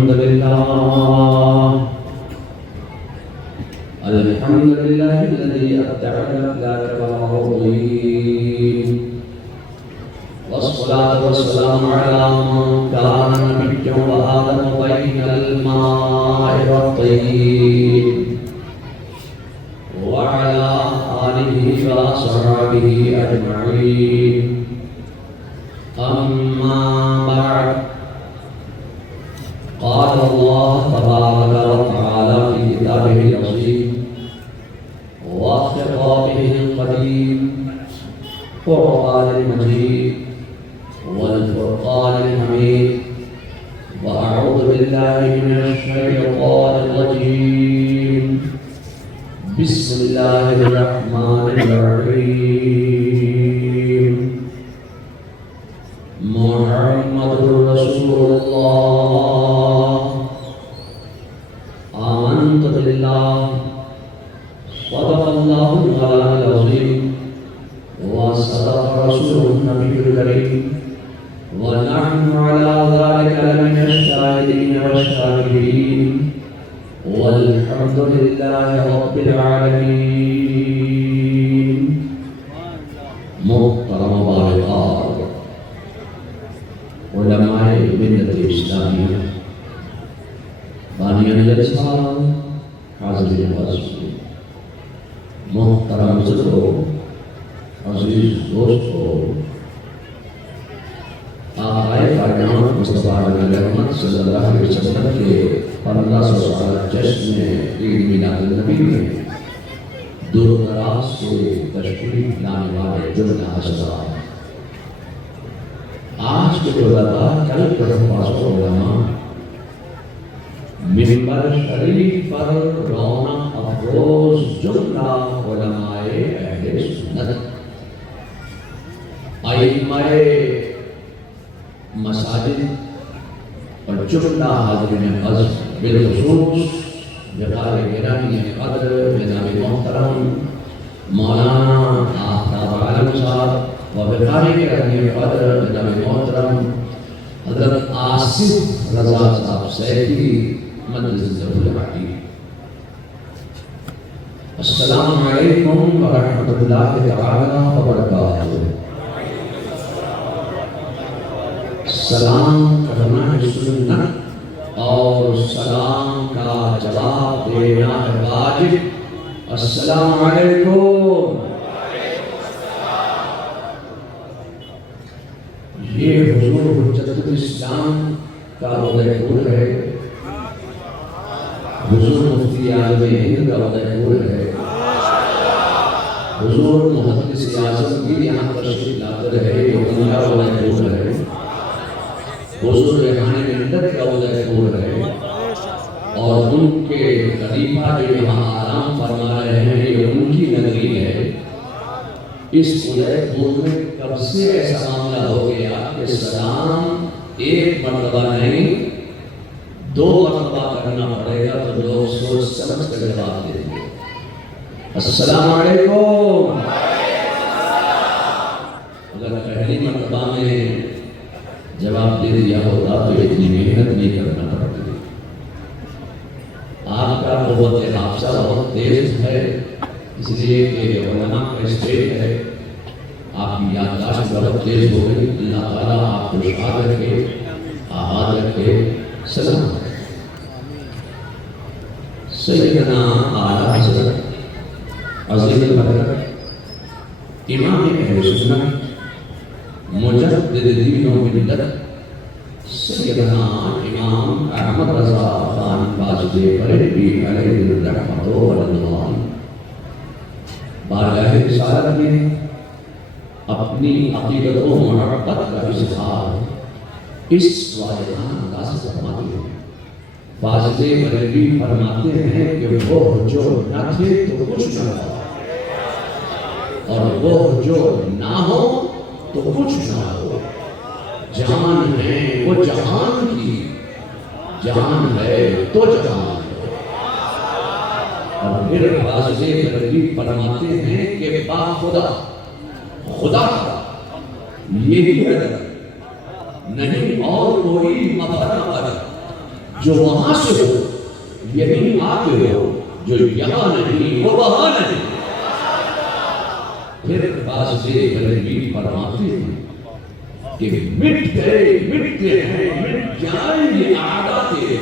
الحمد لله الذي أبدع الأخلاق والعظيم، والصلاة والسلام على من كان نبيا وآدم بين الماء والطين، وعلى آله وأصحابه أجمعين. أما بعد، قال الله تبارك وتعالى في كتابه العظيم وخطابه القديم والقرآن المجيد والفرقان الحميد. وأعوذ بالله من الشيطان الرجيم. بسم الله الرحمن الرحيم. محمد رسول الله. آمنت بالله صدق الله العظيم وصدق رسوله النبي الكريم، ونحن على ذلك لمن الشاهدين والشاكرين، والحمد لله رب العالمين. محترم بارکات علماء ملت اسلامیہ، بانیان جلسہ، حاضرین وعزیزین، محترم بزرگوں، عزیز دوستوں، آقائے کائنات مصطفیٰ علیہ رحمت صلی اللہ علیہ وسلم کے 1500 سالہ جشن عید میلاد النبی میں دور دراز سے تشریف لانے والے جملہ حضرات، آج کے علماء، کل کے علماء، منبر شریف پر رونق افروز جملہ علماء اہل سنت، ائمہ مساجد اور جملہ حاضرین عزم، بالخصوص جلال گرامی قدر جناب محترم مولانا آفتاب عالم صاحب و بخاری گرامی قدر جناب محترم حضرت آصف رضا صاحب سیدی مجلس العالی. السلام علیکم ورحمۃ اللہ تعالی وبرکاتہ. سلام کرنا ہے سنت اور سلام کا جواب دینا ہے واجب. السلام علیکم. یہ حضور حجت الاسلام کا روضہ پور ہے، حضور مفتی اعظم ہند کا روضہ پور ہے، حضور محدث اعظم بھی یہاں تشریف لاتے رہے، ان کا روضہ پور ہے، حضور ریحان ملت کا روضہ پور ہے، اور ان کے خلیفہ جو یہاں آرام فرما رہے ہیں یہ ان کی نگری ہے. اس روضہ پور میں کب سے ایسا معاملہ ہو گیا کہ سلام ایک مرتبہ نہیں 2 مرتبہ کرنا پڑے گا تو لوگ سوچ سمجھ کر جواب دیں گے. السلام علیکم. اگر پہلی مرتبہ میں جواب دے دیا ہوتا تو اتنی محنت نہیں کرنا پڑتی. آپ کا قوت حافظہ بہت تیز ہے، اس لیے کہ علماء کا اسٹیج ہے، آپ کی یادداشت بہت تیز ہو گئی. اللہ تعالیٰ آپ کو شاد رکھے، آباد رکھے. سلام سیدنا اعلیٰ حضرت عظیم البرکت امام اہل سنت مجدد دین و ملت سیدنا امام احمد رضا خان باجد بریلوی علیہ الرحمۃ والرضوان بارگاہ رسالت میں اپنی عقیدت و محبت کا اظہار اس واضحان انداز سے فرماتے ہیں. باجد بریلوی فرماتے ہیں کہ وہ جو نہ تھے تو کچھ نہ ہو، اور وہ جو نہ ہو تو کچھ نہ ہو. جہان ہے وہ جہان کی، جہان ہے تو جہان ہے. اور پھر باجد بریلوی فرماتے ہیں کہ با خدا خدا یہی ہے نہیں اور کوئی مفر جو وہاں سے ہو یہی آتے ہو، جو یہاں نہیں وہ وہاں نہیں۔ پھر فاضل بریلوی فرماتے ہیں کہ مٹ گئے مٹتے ہیں مٹ جائیں یہ عادتیں،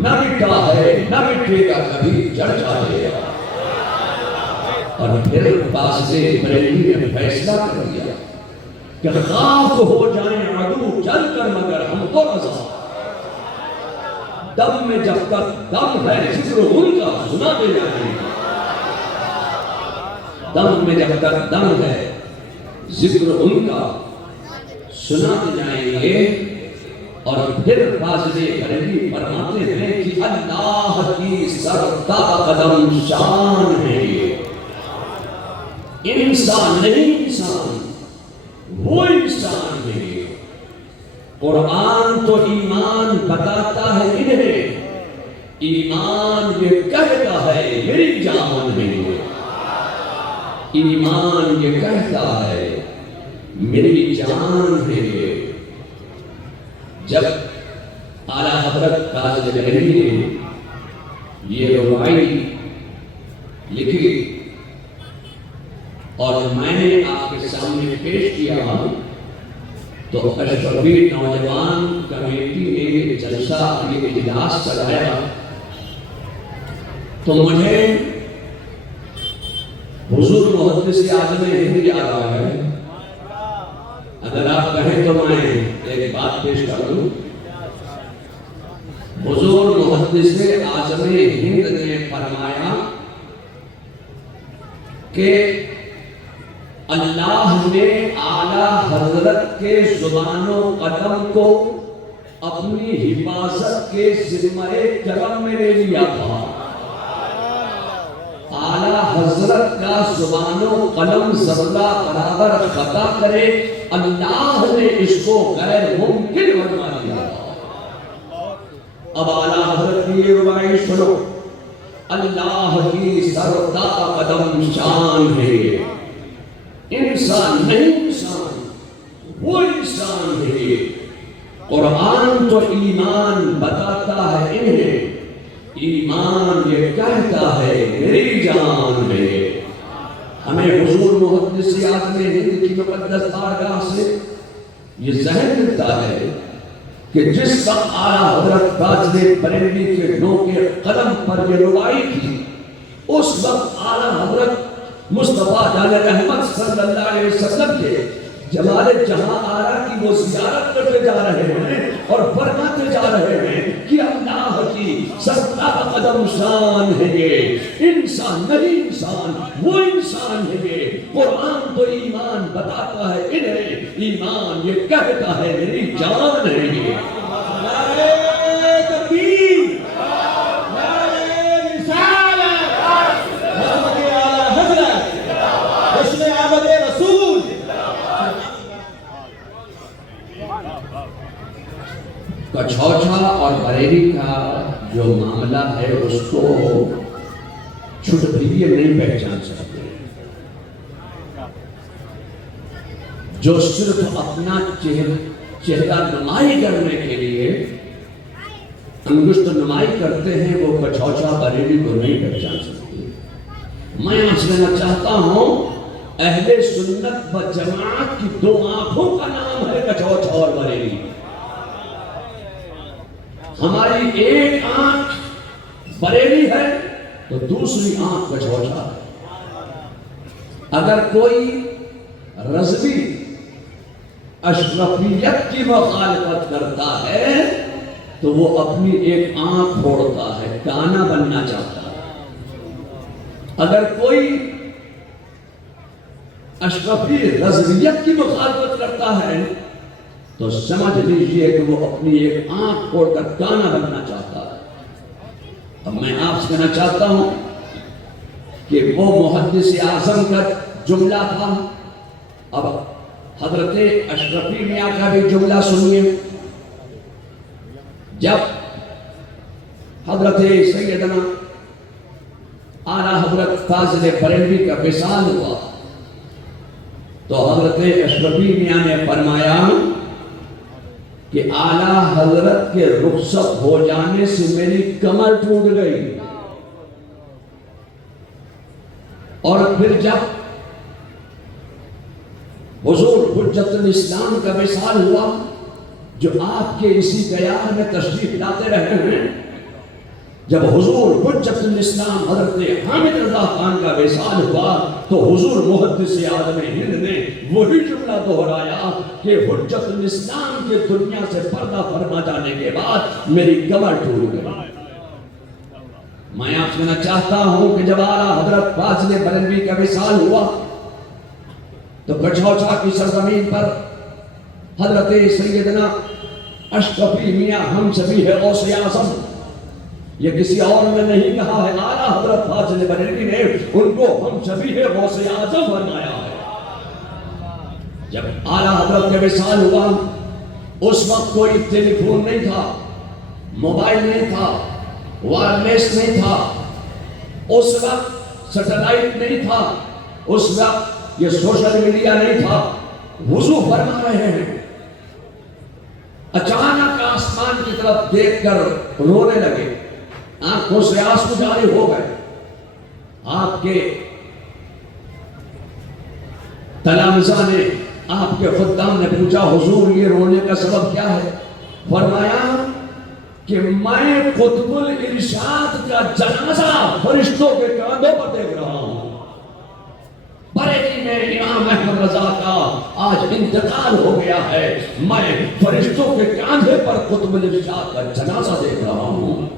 نہ مٹا ہے نہ مٹے گا کبھی چرچا ہے۔ اور پھر فاضل بریلوی نے فیصلہ کر دیا کہ خاک ہو جائیں عدو چل کر مگر ہم کو رضا، دم میں جب تک دم ہے ذکر ان کا سناتے جائیں، دم میں جب تک دم ہے ذکر ان کا سناتے جائیں گے۔ اور پھر فاضل بریلوی فرماتے ہیں کہ اللہ کی سرتا قدم شان ہے یہ، انسان نہیں انسان وہ انسان ہے۔ قرآن تو ایمان بتاتا ہے انہیں، ایمان یہ کہتا ہے میری جان ہے، ایمان یہ کہتا ہے میری جان ہے۔ جب اعلیٰ حضرت فاضل بریلوی نے یہ رباعی لکھی اور میں نے آپ کے سامنے پیش کیا تو اشرفی نوجوان کمیٹی نے یہ جلسہ یہ اجلاس سجایا تو مجھے حضور محدث اعظم ہند یاد آ گئے۔ اگر آپ کہیں تو میں ایک بات پیش کر دوں، حضور محدث اعظم ہند نے فرمایا کہ اللہ نے اعلیٰ حضرت کے زبان و قدم کو اپنی حفاظت کے ذمہ کرم میں لے لیا تھا۔ اعلیٰ حضرت کا زبان و قلم ذرہ برابر خطا کرے اللہ نے اس کو غیر ممکن بنا دیا۔ اب اعلیٰ حضرت کی یہ رباعی سنو، اللہ کی سرتا قدم شان ہے، انسان نہیں انسان وہ انسان ہے۔ قرآن تو ایمان بتاتا ہے انہیں، ایمان یہ کہتا ہے میری جان ہے۔ ہمیں حضور محدث اعظم ہند کی مقدس بارگاہ سے یہ ذہن ملتا ہے کہ جس وقت اعلیٰ حضرت فاضل بریلوی کے نو کے قدم پر یہ رباعی تھی، اس وقت اعلیٰ حضرت مصطفیٰ جان رحمت صلی اللہ علیہ وسلم کے جمال جہاں آرا کی وہ زیارت کرتے جا رہے ہیں اور فرماتے جا رہے ہیں کہ اللہ کی سرتا قدم شان ہے یہ، انسان نہیں انسان وہ انسان ہے یہ۔ قرآن تو ایمان بتاتا ہے انہیں، ایمان یہ کہتا ہے میری جان ہے یہ۔ نعرہ تکبیر، نعرہ رسالت، محمد اعلیٰ حضرت، جشن آمد رسول۔ کچھوچا اور بریلی کا جو معاملہ ہے اس کو چھٹ بھی نہیں پہچان سکتے، جو صرف اپنا چہرہ نمائی کرنے کے لیے انگشت نمائی کرتے ہیں وہ کچھوچا بریلی کو نہیں پہچان سکتے۔ میں آپ سے کہنا چاہتا ہوں اہل سنت و جماعت کی دو آنکھوں کا نام ہے کچھوچا اور بریلی۔ ہماری ایک آنکھ بریلی ہے تو دوسری آنکھ کچھوچا ہے۔ اگر کوئی رضوی اشرفیت کی مخالفت کرتا ہے تو وہ اپنی ایک آنکھ پھوڑتا ہے، کانا بننا چاہتا ہے۔ اگر کوئی اشرفی رضویت کی مخالفت کرتا ہے تو سمجھ لیجئے کہ وہ اپنی ایک آنکھ پھوڑ کر کانا بننا چاہتا ہے۔ اب میں آپ سے کہنا چاہتا ہوں کہ وہ محدث اعظم کا جملہ تھا، اب حضرت اشرفی میاں کا بھی جملہ سنیے۔ جب حضرت سیدنا اعلیٰ حضرت فاضل بریلوی کا وصال ہوا تو حضرت اشرفی میاں نے فرمایا کہ اعلیٰ حضرت کے رخصت ہو جانے سے میری کمر ٹوٹ گئی، اور پھر جب حضور حجت الاسلام کا وصال ہوا، جو آپ کے اسی دیار میں تشریف لاتے رہے ہیں، جب حضور حجت الاسلام حضرت حامد رضا خان کا وصال ہوا تو حضور محدث عالم ہند نے وہی جملہ دہرایا کہ حجت الاسلام کے دنیا سے پردہ فرما جانے کے بعد میری کمر ٹوٹ گئی۔ میں آپ سے کہنا چاہتا ہوں کہ جب اعلیٰ حضرت فاضل بریلوی کا وصال ہوا تو کچھوچا کی سرزمین پر حضرت سیدنا اشرفی میاں ہم سبھی ہے غوث اعظم، یہ کسی اور نے نہیں کہا ہے، اعلیٰ حضرت فاضل بریلوی نے ان کو ہم سبھی ہے غوث اعظم فرمایا ہے۔ جب اعلیٰ حضرت کا وصال ہوا اس وقت کوئی ٹیلی فون نہیں تھا، موبائل نہیں تھا، وائرلیس نہیں تھا، اس وقت سیٹلائٹ نہیں تھا، اس وقت یہ سوشل میڈیا نہیں تھا۔ وضو فرما رہے ہیں، اچانک آسمان کی طرف دیکھ کر رونے لگے، آنکھوں سے آنسو جاری ہو گئے۔ آپ کے تلامذہ نے، آپ کے خدام نے پوچھا حضور یہ رونے کا سبب کیا ہے؟ فرمایا کہ میں قطب الارشاد کا جنازہ فرشتوں کے کاندھوں پر دیکھ رہا ہوں۔ بریلی میں امام احمد رضا کا آج انتقال ہو گیا ہے، میں فرشتوں کے کاندھے پر قطب الارشاد کا جنازہ دیکھ رہا ہوں۔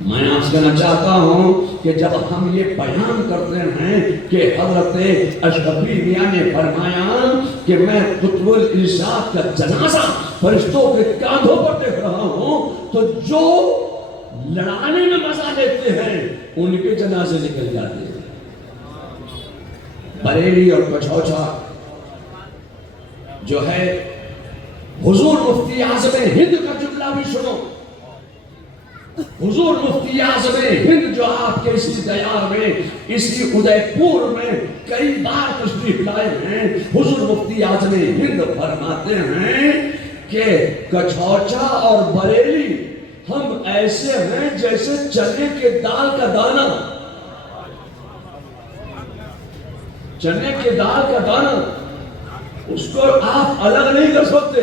میں آپ سے کہنا چاہتا ہوں کہ جب ہم یہ بیان کرتے ہیں کہ حضرت اشرفی میاں نے فرمایا کہ میں قطب الارشاد کا جنازہ فرشتوں کے کاندھوں پر دیکھ رہا ہوں، تو جو لڑانے میں مزہ لیتے ہیں ان کے جنازے نکل جاتے ہیں۔ بریلی اور کچھوچا جو ہے، حضور مفتی اعظم ہند کا جملہ بھی سنو۔ حضور مفتی اعظم ہند جو آپ کے اسی دیار میں، اسی ادے پور میں کئی بار تشریف لائے ہیں، حضور مفتی اعظم ہند فرماتے ہیں کہ کچھوچا اور بریلی ہم ایسے ہیں جیسے چنے کے دال کا دانہ، چنے کے دال کا دانہ، اس کو آپ الگ نہیں کر سکتے،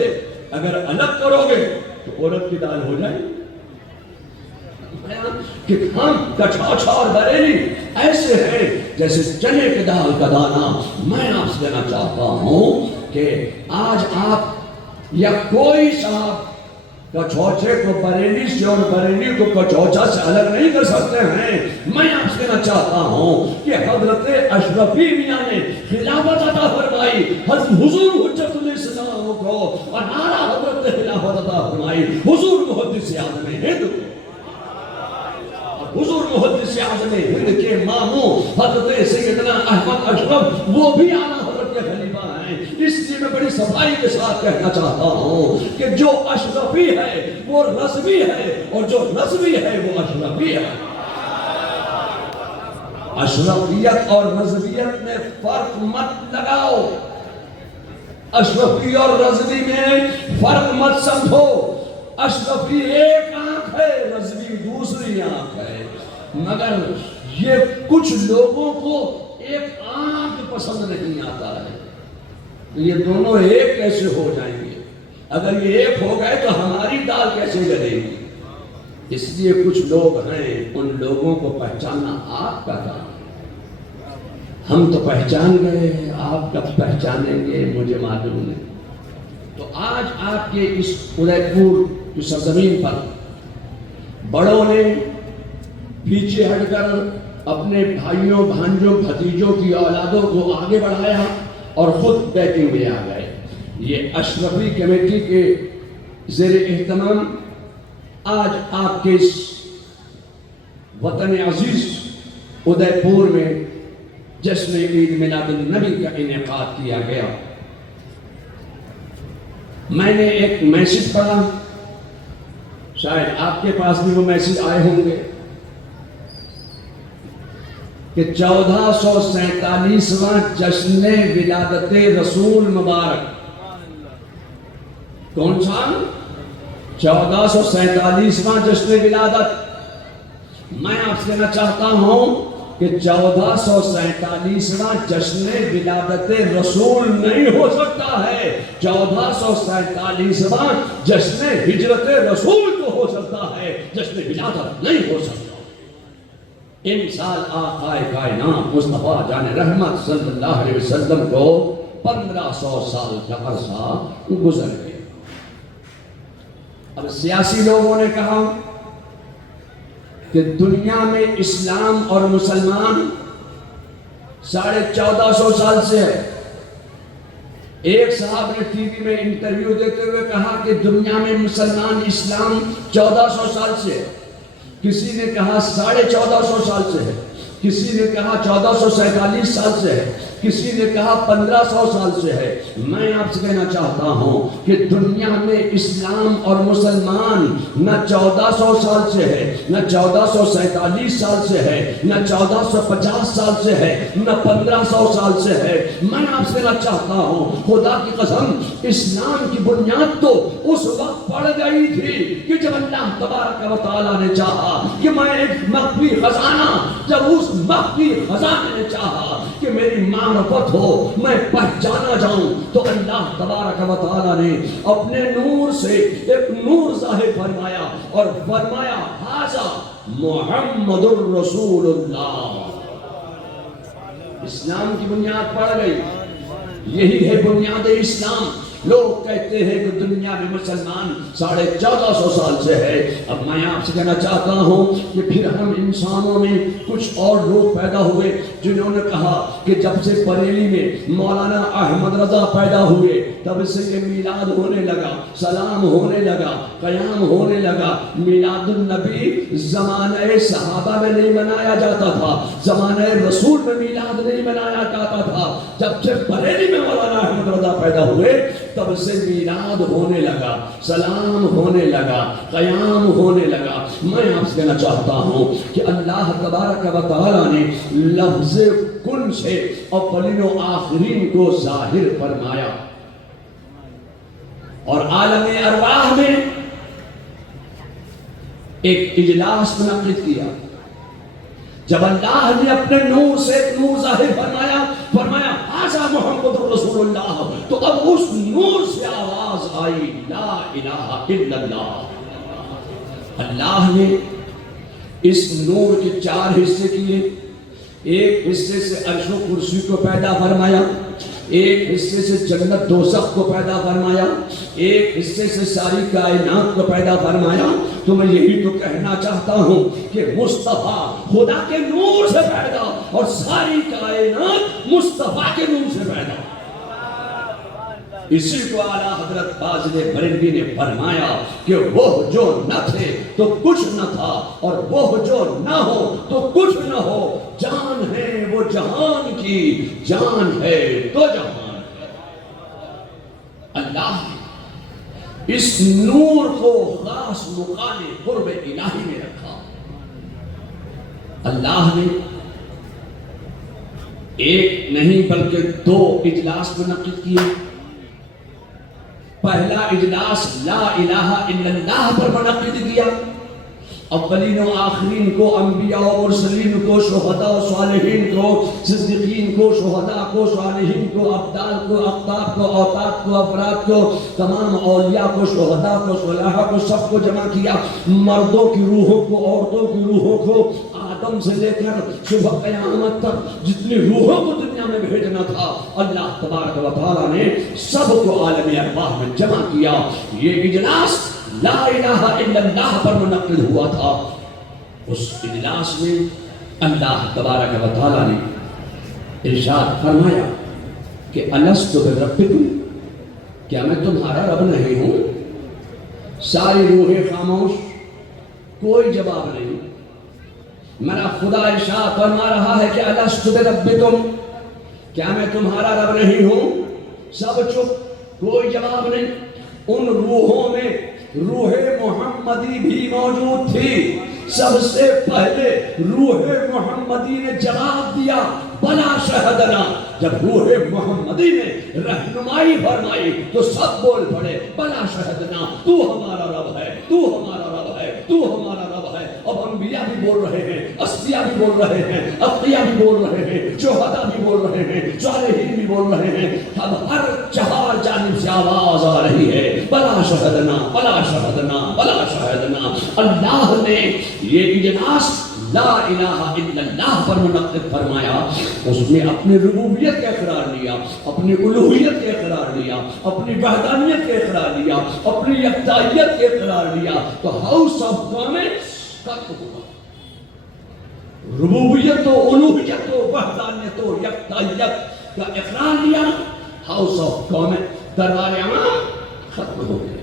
اگر الگ کرو گے تو عورت کی دال ہو جائے۔ کہ ہم کچھوچا اور بریلی ایسے ہیں جیسے چنے کے دال کا دانہ۔ میں آپ سے کہنا چاہتا ہوں کہ آج آپ یا کوئی صاحب کچھوچے کو بریلی سے اور بریلی کو کچھوچا سے الگ نہیں کر سکتے ہیں۔ میں آپ سے کہنا چاہتا ہوں کہ حضرت اشرفی میاں نے خلافت عطا فرمائی حضور حجت الاسلام کو، اور اعلیٰ حضرت نے خلافت عطا فرمائی حضور محدث اعظم ہند کو۔ حضور محدث اعظم ہند کے ماموں حضرت سیدنا احمد اشرف وہ بھی اعلیٰ حضرت کے خلیفہ ہیں۔ اس لیے میں بڑی صفائی کے ساتھ کہنا چاہتا ہوں کہ جو اشرفی ہے وہ رضوی ہے، اور جو رضوی ہے وہ اشرفی ہے۔ اشرفیت اور رضویت میں فرق مت لگاؤ، اشرفی اور رضوی میں فرق مت سمجھو۔ اشرفی ایک آنکھ ہے، رضوی دوسری آنکھ ہے، مگر یہ کچھ لوگوں کو ایک آنکھ پسند نہیں آتا ہے۔ یہ دونوں ایک کیسے ہو جائیں گے؟ اگر یہ ایک ہو گئے تو ہماری دال کیسے جلے گی؟ اس لیے کچھ لوگ ہیں، ان لوگوں کو پہچاننا آپ کا کام ہے۔ ہم تو پہچان گئے، آپ کب پہچانیں گے مجھے معلوم نہیں۔ تو آج آپ کے اس ادے پور کی سرزمین پر بڑوں نے پیچھے ہٹ کر اپنے بھائیوں بھانجوں بھتیجوں کی اولادوں کو آگے بڑھایا اور خود بیٹنگ میں آ گئے۔ یہ اشرفی کمیٹی کے زیر اہتمام آج آپ کے اس وطن عزیز ادے پور میں جشن عید میلاد النبی کا انعقاد کیا گیا۔ میں نے ایک میسج پڑھا، شاید آپ کے پاس بھی وہ میسج آئے ہوں گے، کہ 1447واں جشن ولادت رسول مبارک کون سا؟ 1447واں جشن ولادت۔ میں آپ سے کہنا چاہتا ہوں کہ 1447واں جشن ولادت رسول نہیں ہو سکتا ہے، 1447واں جشن ہجرت رسول تو ہو سکتا ہے، جشن ولادت نہیں ہو سکتا۔ ان سال آقائے کائنات مصطفیٰ جان رحمت صلی اللہ علیہ وسلم کو 1500 سال کا عرصہ گزر گئے۔ اب سیاسی لوگوں نے کہا کہ دنیا میں اسلام اور مسلمان 1450 سال سے ہے۔ ایک صاحب نے ٹی وی میں انٹرویو دیتے ہوئے کہا کہ دنیا میں مسلمان اسلام 1400 سال سے ہے، کسی نے کہا 1450 سال سے ہے، کسی نے کہا 1447 سال سے ہے، کسی نے کہا 1500 سال سے ہے۔ میں آپ سے کہنا چاہتا ہوں کہ دنیا میں اسلام اور مسلمان نہ 1400 سال سے ہے، نہ 1447 سال سے ہے، نہ 1450 سال سے ہے، نہ 1500 سال سے ہے۔ میں آپ سے کہنا چاہتا ہوں خدا کی قسم اسلام کی بنیاد تو اس وقت پڑ گئی تھی کہ جب اللہ تبارک و تعالیٰ نے چاہا کہ میں ایک مخفی خزانہ، جب اس مخفی خزانے نے چاہا کہ میری معرفت ہو، میں پہچانا جاؤں، تو اللہ تبارک و تعالیٰ نے اپنے نور سے ایک نور ظاہر فرمایا اور فرمایا ھذا محمد الرسول اللہ۔ اسلام کی بنیاد پڑ گئی، یہی ہے بنیاد اسلام۔ لوگ کہتے ہیں کہ دنیا میں مسلمان 1450 سال سے ہے۔ اب میں آپ سے کہنا چاہتا ہوں کہ پھر ہم انسانوں میں کچھ اور لوگ پیدا ہوئے جنہوں نے کہا کہ جب سے بریلی میں مولانا احمد رضا پیدا ہوئے تب سے یہ میلاد ہونے لگا، سلام ہونے لگا، قیام ہونے لگا۔ میلاد النبی زمانہ صحابہ میں نہیں منایا جاتا تھا، زمانہ رسول میں میلاد نہیں منایا جاتا تھا۔ جب سے بریلی میں مولانا احمد رضا پیدا ہوئے تب سے میلاد ہونے لگا، سلام ہونے لگا، قیام ہونے لگا۔ میں آپ سے کہنا چاہتا ہوں کہ اللہ تبارک و تعالیٰ نے لفظ کن سے اولین و آخرین کو ظاہر فرمایا اور عالم ارواح میں ایک اجلاس منعقد کیا۔ جب اللہ نے اپنے نور سے ایک نور ظاہر فرمایا ھذا محمد رسول اللہ، تو اب اس نور سے آواز آئی لا الہ الا اللہ۔ اللہ نے اس نور کے 4 حصے کیے، ایک حصے سے عرش و کرسی کو پیدا فرمایا، ایک حصے سے جنت دوزخ کو پیدا فرمایا، ایک حصے سے ساری کائنات کو پیدا فرمایا۔ تو میں یہی تو کہنا چاہتا ہوں کہ مصطفیٰ خدا کے نور سے پیدا اور ساری کائنات مصطفیٰ کے نور سے پیدا۔ اسی کو اعلیٰ حضرت فاضل بریلوی نے فرمایا کہ وہ جو نہ تھے تو کچھ نہ تھا، اور وہ جو نہ ہو تو کچھ نہ ہو، جان ہے وہ جہان کی، جان ہے تو جہان ہے۔ اللہ نے اس نور کو خاص مقام قرب الہی میں رکھا۔ اللہ نے ایک نہیں بلکہ 2 اجلاس منعقد کیے۔ پہلا اجلاس لا الہ الا اللہ پر منعقد کیا، اولین و آخرین کو، انبیاء و مرسلین کو، شہداء و صالحین کو، صدیقین کو، شہداء کو، صالحین کو، ابدال کو، اقطاب کو، اوتاد کو، افراد کو، تمام اولیاء کو، شہداء کو، صلحاء کو، سب کو جمع کیا۔ مردوں کی روحوں کو، عورتوں کی روحوں کو، آدم سے لے کر صبح قیامت تک جتنی روحوں کو دنیا میں بھیجنا تھا، اللہ تبارک و تعالیٰ نے سب کو عالم ارواح میں جمع کیا۔ یہ اجلاس لا الہ الا اللہ پر منعقد ہوا تھا۔ اس اجلاس میں اللہ تبارک و تعالیٰ نے ارشاد فرمایا کہ الست بربکم، کیا میں تمہارا رب نہیں ہوں؟ ساری روحیں خاموش، کوئی جواب نہیں۔ میرا خدا ارشاد فرما رہا ہے کہ الست بربکم، کیا میں تمہارا رب نہیں ہوں؟ سب چپ، کوئی جواب نہیں۔ ان روحوں میں روح محمدی بھی موجود تھی۔ سب سے پہلے روح محمدی نے جواب دیا بلا شہدنا. جب روح محمدی نے رہنمائی فرمائی تو سب بول پڑے بلا شہدنا، تو ہمارا رب ہے، تو ہمارا رب ہے، تو ہمارا رب ہے. اب انبیاء بھی بول رہے ہیں، اصفیاء بھی بول رہے ہیں، اتقیاء بھی بول رہے ہیں، شہداء بھی بول رہے ہیں، صالحین بھی بول رہے ہیں. اب ہر چہار جانب سے آواز آ رہی ہے بلا شہدنا، بلا شہدنا، بلا شہدنا. اللہ نے یہ اجلاس لا الہ الا اللہ پر منعقد فرمایا. اس نے اپنی ربوبیت کا اقرار لیا، اپنی الوہیت کا اقرار لیا، اپنی وحدانیت کا اقرار لیا، اپنی یکتائیت کا اقرار لیا. تو ہاؤس آف کامنس ختم ہوا. ربوبیت و الوہیت و وحدانیت و یکتائیت کا اقرار لیا، ہاؤس آف کامنس دربار عام ختم ہو گیا.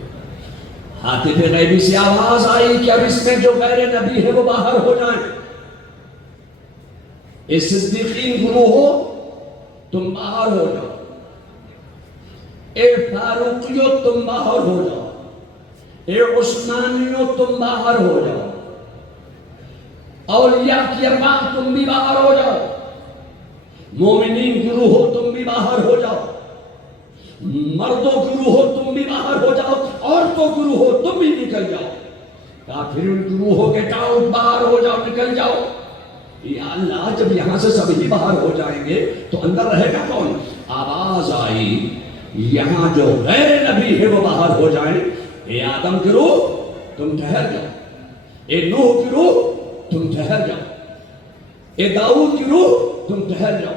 ہاتف غیبی سے آواز آئی کہ اب اس میں جو غیر نبی ہے وہ باہر ہو جائیں. اے صدیقین گروہ ہو تم باہر ہو جاؤ، اے فاروقیو تم باہر ہو جاؤ، اے عثمانیو تم باہر ہو جاؤ، اولیاء کی ارباع تم بھی باہر ہو جاؤ، مومنین گروہ ہو تم بھی باہر ہو جاؤ، مردوں گروہ ہو تم بھی باہر ہو جاؤ، عورتوں گروہ ہو تم بھی نکل جاؤ، کافرین گروہ ہو گیٹ آؤٹ، باہر ہو جاؤ، نکل جاؤ. یا اللہ جب یہاں سے سبھی باہر ہو جائیں گے تو اندر رہے گا کون؟ آواز آئی یہاں جو غیر نبی ہے وہ باہر ہو جائیں. اے آدم کی روح تم ٹھہر جاؤ، اے نوح کی روح تم ٹھہر جاؤ، اے داؤد کی روح تم ٹھہر جاؤ،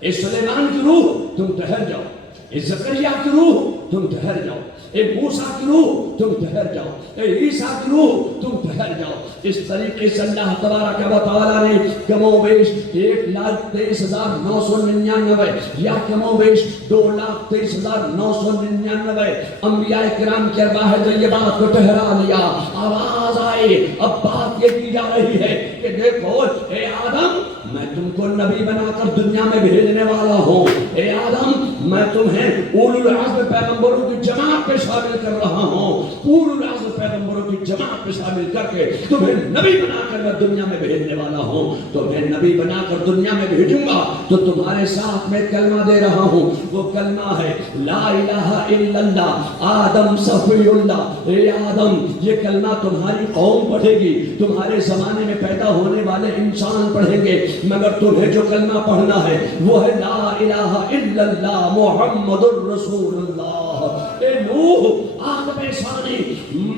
اے سلیمان کی روح تم ٹھہر جاؤ، اے زکریا کی روح تم ٹھہر جاؤ، اے موسیٰ کی روح تم ٹھہر جاؤ، اے عیسیٰ کی روح تم ٹھہر جاؤ. اس طریقے سے اللہ تبارک و تعالیٰ نے کم و بیش 1,23,999 یا کم و بیش 2,23,999 انبیاء کرام کی ارواح طیبات کو ٹھہرا لیا. آواز آئے اب بات یہ کی جا رہی ہے کہ دیکھو اے آدم میں تم کو نبی بنا کر دنیا میں بھیجنے والا ہوں. اے آدم میں تمہیں اولو العزم پیغمبروں کی جماعت پہ شامل کر رہا ہوں. اولو العزم پیغمبروں کی جماعت پہ شامل کر کے تمہیں نبی بنا کر میں دنیا میں بھیجنے والا ہوں. تمہیں نبی بنا کر دنیا میں بھیجوں گا تو تمہارے ساتھ میں کلمہ دے رہا ہوں. وہ کلمہ ہے لا الہ الا اللہ آدم صفی اللہ. اے آدم یہ کلمہ تمہاری قوم پڑھے گی، تمہارے زمانے میں پیدا ہونے والے انسان پڑھیں گے، مگر تمہیں جو کلمہ پڑھنا ہے وہ ہے لا الہ الا اللہ محمد الرسول اللہ. اے نوح آدم ثانی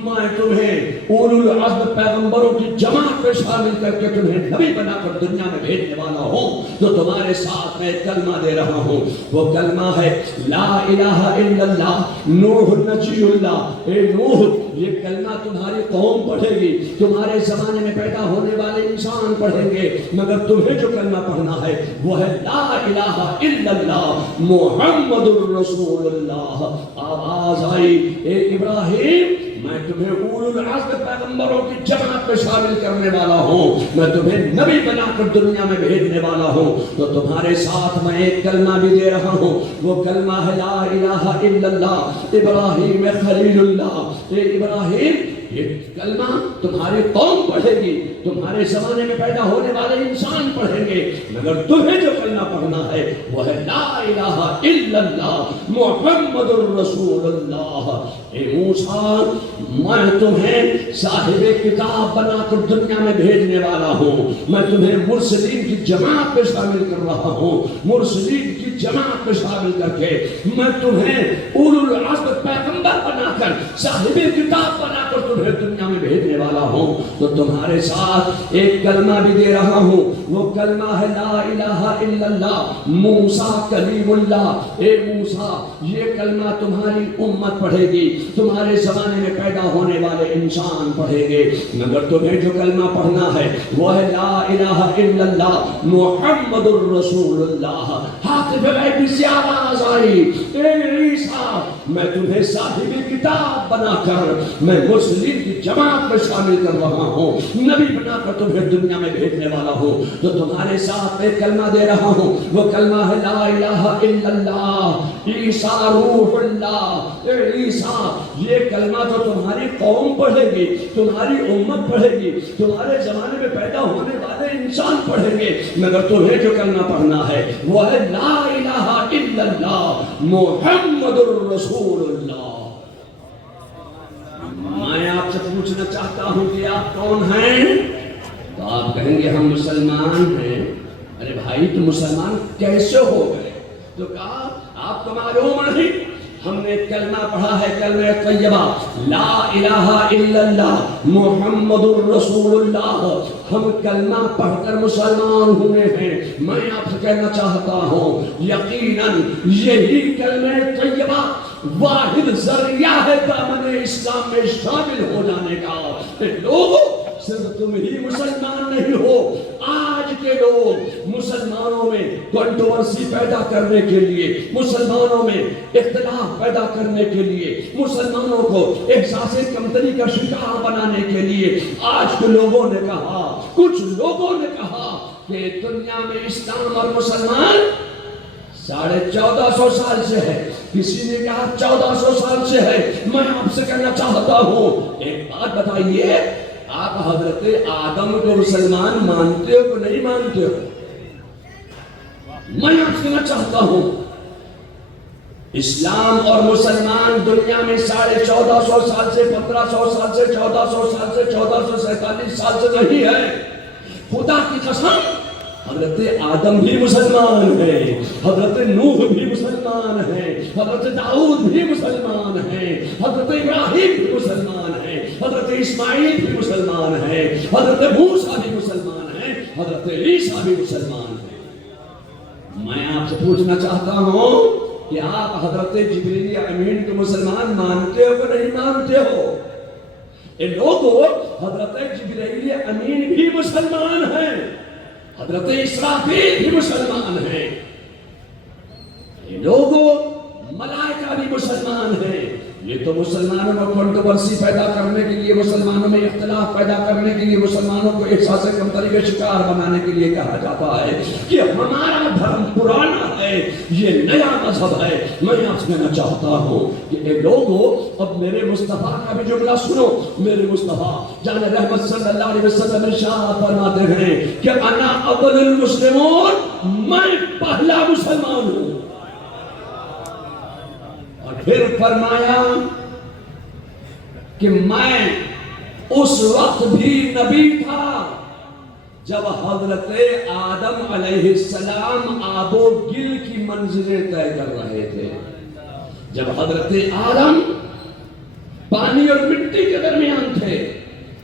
میں تمہیں اولو العزم پیغمبروں کی جماعت میں شامل کر کے تمہیں نبی بنا کر دنیا میں بھیجنے والا ہوں. جو تمہارے ساتھ میں کلمہ دے رہا ہوں وہ کلمہ ہے لا الہ الا اللہ نوح نجی اللہ. اے نوح یہ کلمہ تمہاری قوم پڑھے گی، تمہارے زمانے میں پیدا ہونے والے انسان پڑھیں گے، مگر تمہیں جو کلمہ پڑھنا ہے وہ ہے لا الہ الا اللہ محمد الرسول اللہ. آواز آئی اے ابراہیم میں تمہیں اولو العزم پیغمبروں کی جماعت میں شامل کرنے والا ہوں، میں تمہیں نبی بنا کر دنیا میں بھیجنے والا ہوں. تو تمہارے ساتھ میں ایک کلمہ بھی دے رہا ہوں، وہ کلمہ ہے لا الہ الا اللہ ابراہیم خلیل اللہ. اے ابراہیم یہ کلمہ تمہاری قوم پڑھے گی، تمہارے زمانے میں پیدا ہونے والے انسان پڑھیں گے، مگر تمہیں جو کلمہ پڑھنا ہے وہ ہے لا الہ الا اللہ محمد الرسول اللہ. اے موسیٰ میں تمہیں صاحب کتاب بنا کر دنیا میں بھیجنے والا ہوں، میں تمہیں مرسلین کی جماعت پہ شامل کر رہا ہوں. مرسلین کی جماعت پہ شامل کر کے میں تمہیں اولو العزم پیغمبر بنا کر صاحب کتاب بنا کر تمہیں دنیا میں بھیجنے والا ہوں. تو تمہارے ساتھ ایک کلمہ بھی دے رہا ہوں، وہ کلمہ ہے لا الہ الا اللہ موسیٰ کلیم اللہ. اے موسیٰ یہ کلمہ تمہاری امت پڑھے گی، تمہارے زمانے میں پیدا ہونے والے انسان پڑھیں گے، مگر تمہیں جو کلمہ پڑھنا ہے وہ ہے لا الہ الا اللہ محمد الرسول اللہ. ہاتھ پہ بیٹھی سی آواز آئی اے عیسیٰ میں تمہیں صاحب کتاب بنا کر میں مسلم کی جماعت میں شامل کر رہا ہوں، نبی بنا کر تمہیں دنیا میں بھیجنے والا ہوں، جو تمہارے ساتھ ایک کلمہ دے رہا ہوں، وہ کلمہ ہے لا الہ الا اللہ عیسیٰ روح اللہ۔ اے عیسیٰ، یہ کلمہ جو تمہاری قوم پڑھے گی، تمہاری امت پڑھے گی، تمہارے زمانے میں پیدا ہونے والے انسان پڑھیں گے، مگر تمہیں جو کلمہ پڑھنا ہے وہ ہے لا الہ الا اللہ محمد الرسول اللہ۔ میں آپ سے پوچھنا چاہتا ہوں کہ آپ کون ہیں؟ تو آپ کہیں گے ہم مسلمان ہیں۔ ارے بھائی تم مسلمان کیسے ہو گئے؟ تو کہا آپ کو معلوم نہیں، ہم نے کلمہ پڑھا ہے، کلمہ طیبہ لا الہ الا اللہ محمد الرسول اللہ، ہم کلمہ پڑھ کر مسلمان ہوئے ہیں۔ میں آپ سے کہنا چاہتا ہوں یقیناً یہی کلمہ طیبہ واحد ذریعہ ہے دامن اسلام میں شامل ہو جانے کا۔ لوگوں صرف تم ہی مسلمان نہیں ہو، آج کے لوگ مسلمانوں میں کنٹروورسی پیدا کرنے کے لیے، مسلمانوں میں اختلاف پیدا کرنے کے لیے، مسلمانوں کو احساس کمتری کا شکار بنانے کے لیے آج کے لوگوں نے کہا، کچھ لوگوں نے کہا کہ دنیا میں اسلام اور مسلمان 1450 سال سے ہے، کسی نے کہا 1400 سال سے ہے۔ میں آپ سے کہنا چاہتا ہوں ایک بات بتائیے، آپ حضرت آدم کو مسلمان مانتے ہو کہ نہیں مانتے ہو؟ میں آپ سے کہنا چاہتا ہوں اسلام اور مسلمان دنیا میں 1450 سال سے، 1500 سال سے، 1400 سال سے، 1447 سال سے نہیں ہے۔ خدا کی قسم حضرت آدم بھی مسلمان ہے، حضرت نوح بھی مسلمان ہے، حضرت داؤد بھی مسلمان ہے، حضرت ابراہیم بھی مسلمان ہے، حضرت اسماعیل بھی مسلمان ہے، حضرت موسیٰ بھی مسلمان ہے، حضرت عیسیٰ بھی مسلمان ہے۔ میں آپ سے پوچھنا چاہتا ہوں کہ آپ حضرت جبریل امین کو مسلمان مانتے ہو کہ نہیں مانتے ہو؟ ان لوگوں حضرت جبریل امین بھی مسلمان ہیں، حضرت اسرافیل بھی مسلمان ہیں، یہ لوگوں ملائکہ بھی مسلمان ہیں۔ یہ تو مسلمانوں میں کنٹروورسی پیدا کرنے کے لیے، مسلمانوں میں اختلاف پیدا کرنے کے لیے، مسلمانوں کو احساس کمتری کا شکار بنانے کے لیے کہا جاتا ہے کہ ہمارا دھرم پرانا ہے، یہ نیا مذہب ہے۔ میں آپ سے کہنا چاہتا ہوں کہ اے لوگوں اب میرے مصطفیٰ کا بھی جملہ سنو۔ میرے مصطفیٰ جان رحمت صلی اللہ علیہ وسلم ارشاد فرماتے ہیں کہ انا اول المسلمون، میں پہلا مسلمان ہوں۔ پھر فرمایا کہ میں اس وقت بھی نبی تھا جب حضرت آدم علیہ السلام آب و گل کی منزلیں طے کر رہے تھے۔ جب حضرت آدم پانی اور مٹی کے درمیان تھے،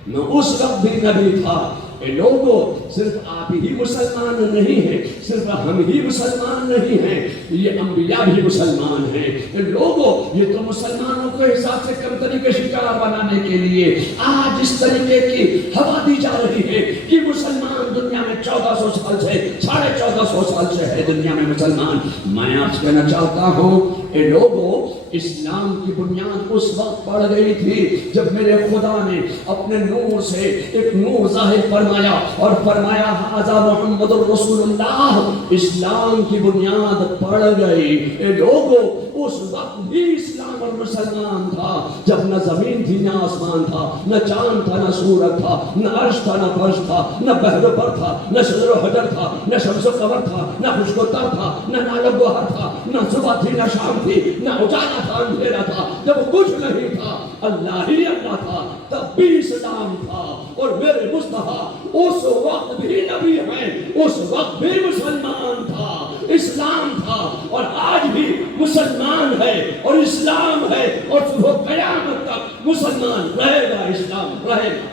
میں اس وقت بھی نبی تھا۔ اے لوگوں صرف آپ ہی مسلمان نہیں ہیں، صرف ہم ہی مسلمان نہیں ہیں، یہ انبیاء بھی مسلمان ہیں۔ اے لوگوں یہ تو مسلمانوں کو احساس کمتری کے شکار بنانے کے لیے آج اس طریقے کی ہوا دی جا رہی ہے کہ مسلمان دنیا میں 1400 سال سے، 1450 سال سے ہے دنیا میں مسلمان۔ میں آپ سے کہنا چاہتا ہوں اے لوگوں اسلام کی بنیاد اس وقت پڑ گئی تھی جب میرے خدا نے اپنے نور سے ایک نور ظاہر فرمایا اور فرمایا ھذا محمد الرسول اللہ، اسلام کی بنیاد پڑ گئی۔ اے لوگوں اس وقت بھی اسلام اور مسلمان تھا جب نہ زمین تھی نہ آسمان تھا، نہ چاند تھا نہ سورج تھا، نہ عرش تھا نہ فرش تھا، نہ بحر و بر تھا، نہ شجر و حجر تھا، نہ شمس و قمر تھا، نہ خشک و تر تھا، نہ نال و گوہر تھا، نہ صبح تھی نہ شام تھی، نہ اجالا تھا اندھیرا تھا۔ جب کچھ نہیں تھا اللہ ہی اللہ تھا، تب بھی اسلام تھا۔ اور میرے مصطفیٰ اس وقت بھی نبی ہیں، اس وقت بھی مسلمان تھا، اسلام تھا، اور آج بھی مسلمان ہے اور اسلام ہے، اور صبح قیامت تک مسلمان رہے گا، اسلام رہے گا۔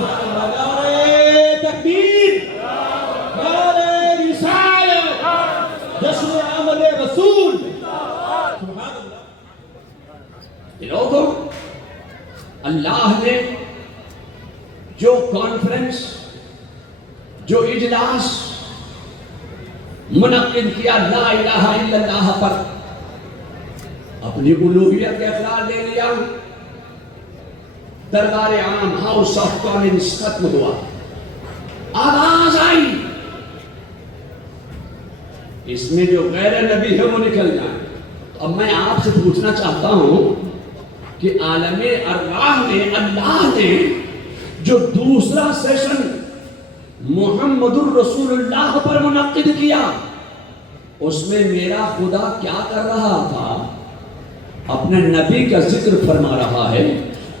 نعرہ تکبیر، نعرہ رسالت، جشن آمد رسول۔ لوگوں اللہ نے جو کانفرنس، جو اجلاس منعقد کیا لا الہ الا اللہ پر، اپنی الوہیت کا اقرار لے لیا، دربار عام ہاؤس آف کامنز ختم ہوا، آواز آئی اس میں جو غیر نبی ہے وہ نکل جائیں۔ اب میں آپ سے پوچھنا چاہتا ہوں کہ عالم ارواح میں اللہ نے جو دوسرا سیشن محمد الرسول اللہ پر منعقد کیا، اس میں میرا خدا کیا کر رہا تھا؟ اپنے نبی کا ذکر فرما رہا ہے،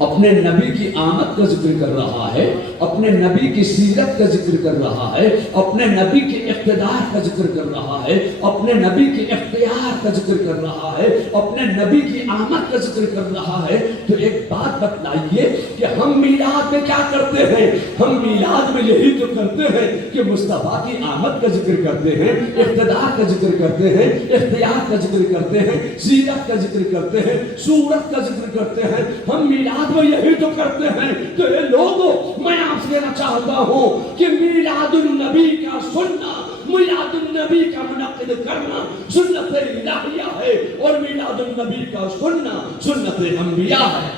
اپنے نبی کی آمد کا ذکر کر رہا ہے، اپنے نبی کی سیرت کا ذکر کر رہا ہے، اپنے نبی کے اقتدار کا ذکر کر رہا ہے، اپنے نبی کے اختیار کا ذکر کر رہا ہے، اپنے نبی کی آمد کا ذکر کر رہا ہے۔ تو ایک بات بتلائیے کہ ہم میلاد میں کیا کرتے ہیں؟ ہم میلاد میں یہی تو کرتے ہیں کہ مصطفیٰ کی آمد کا ذکر کرتے ہیں، اقتدار کا ذکر کرتے ہیں، اختیار کا ذکر کرتے ہیں، سیرت کا ذکر کرتے ہیں، صورت کا ذکر کرتے ہیں۔ ہم میلاد میں یہی تو کرتے ہیں۔ تو اے لوگوں، میں آپ سے کہنا چاہتا ہوں کہ میلاد النبی کا سننا، میلاد النبی کا منعقد کرنا سنت الہیہ ہے، اور میلاد النبی کا سننا سنت انبیاء ہے۔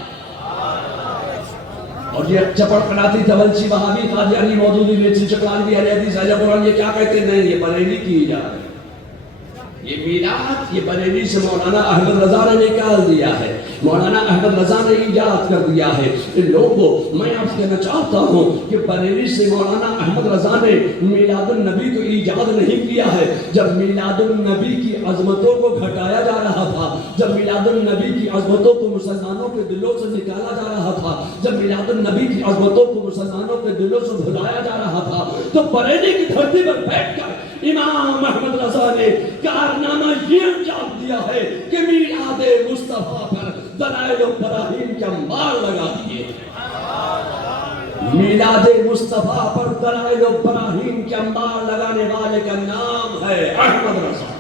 اور یہ چپڑ قناتی تولچی وہابی قادیانی مودودی ویچی چکلانوی اہل حدیث اہل قرآن یہ کیا کہتے ہیں؟ نہیں، یہ بریلی کی ایجاد ہے۔ یہ میلاد یہ بریلی سے مولانا احمد رضا نے نکال دیا ہے، مولانا احمد رضا نے ایجاد کر دیا ہے۔ ان لوگوں، میں آپ سے کہنا چاہتا ہوں کہ بریلی سے مولانا احمد رضا نے میلاد النبی کو ایجاد نہیں کیا ہے۔ جب میلاد النبی کی عظمتوں کو گھٹایا جا رہا تھا، جب میلاد النبی کی عظمتوں کو مسلمانوں کے دلوں سے نکالا جا رہا تھا، جب میلاد النبی کی عظمتوں کو مسلمانوں کے دلوں سے بھلایا جا رہا تھا، تو بریلی کی دھرتی پر بیٹھ کر امام احمد رضا نے کارنامہ یہ انجام دیا ہے کہ میلاد مصطفیٰ پر دلائل و براہین کے انبار لگا دیے۔ میلاد مصطفیٰ پر دلائل و براہین کے انبار لگانے والے کا نام ہے احمد رضا۔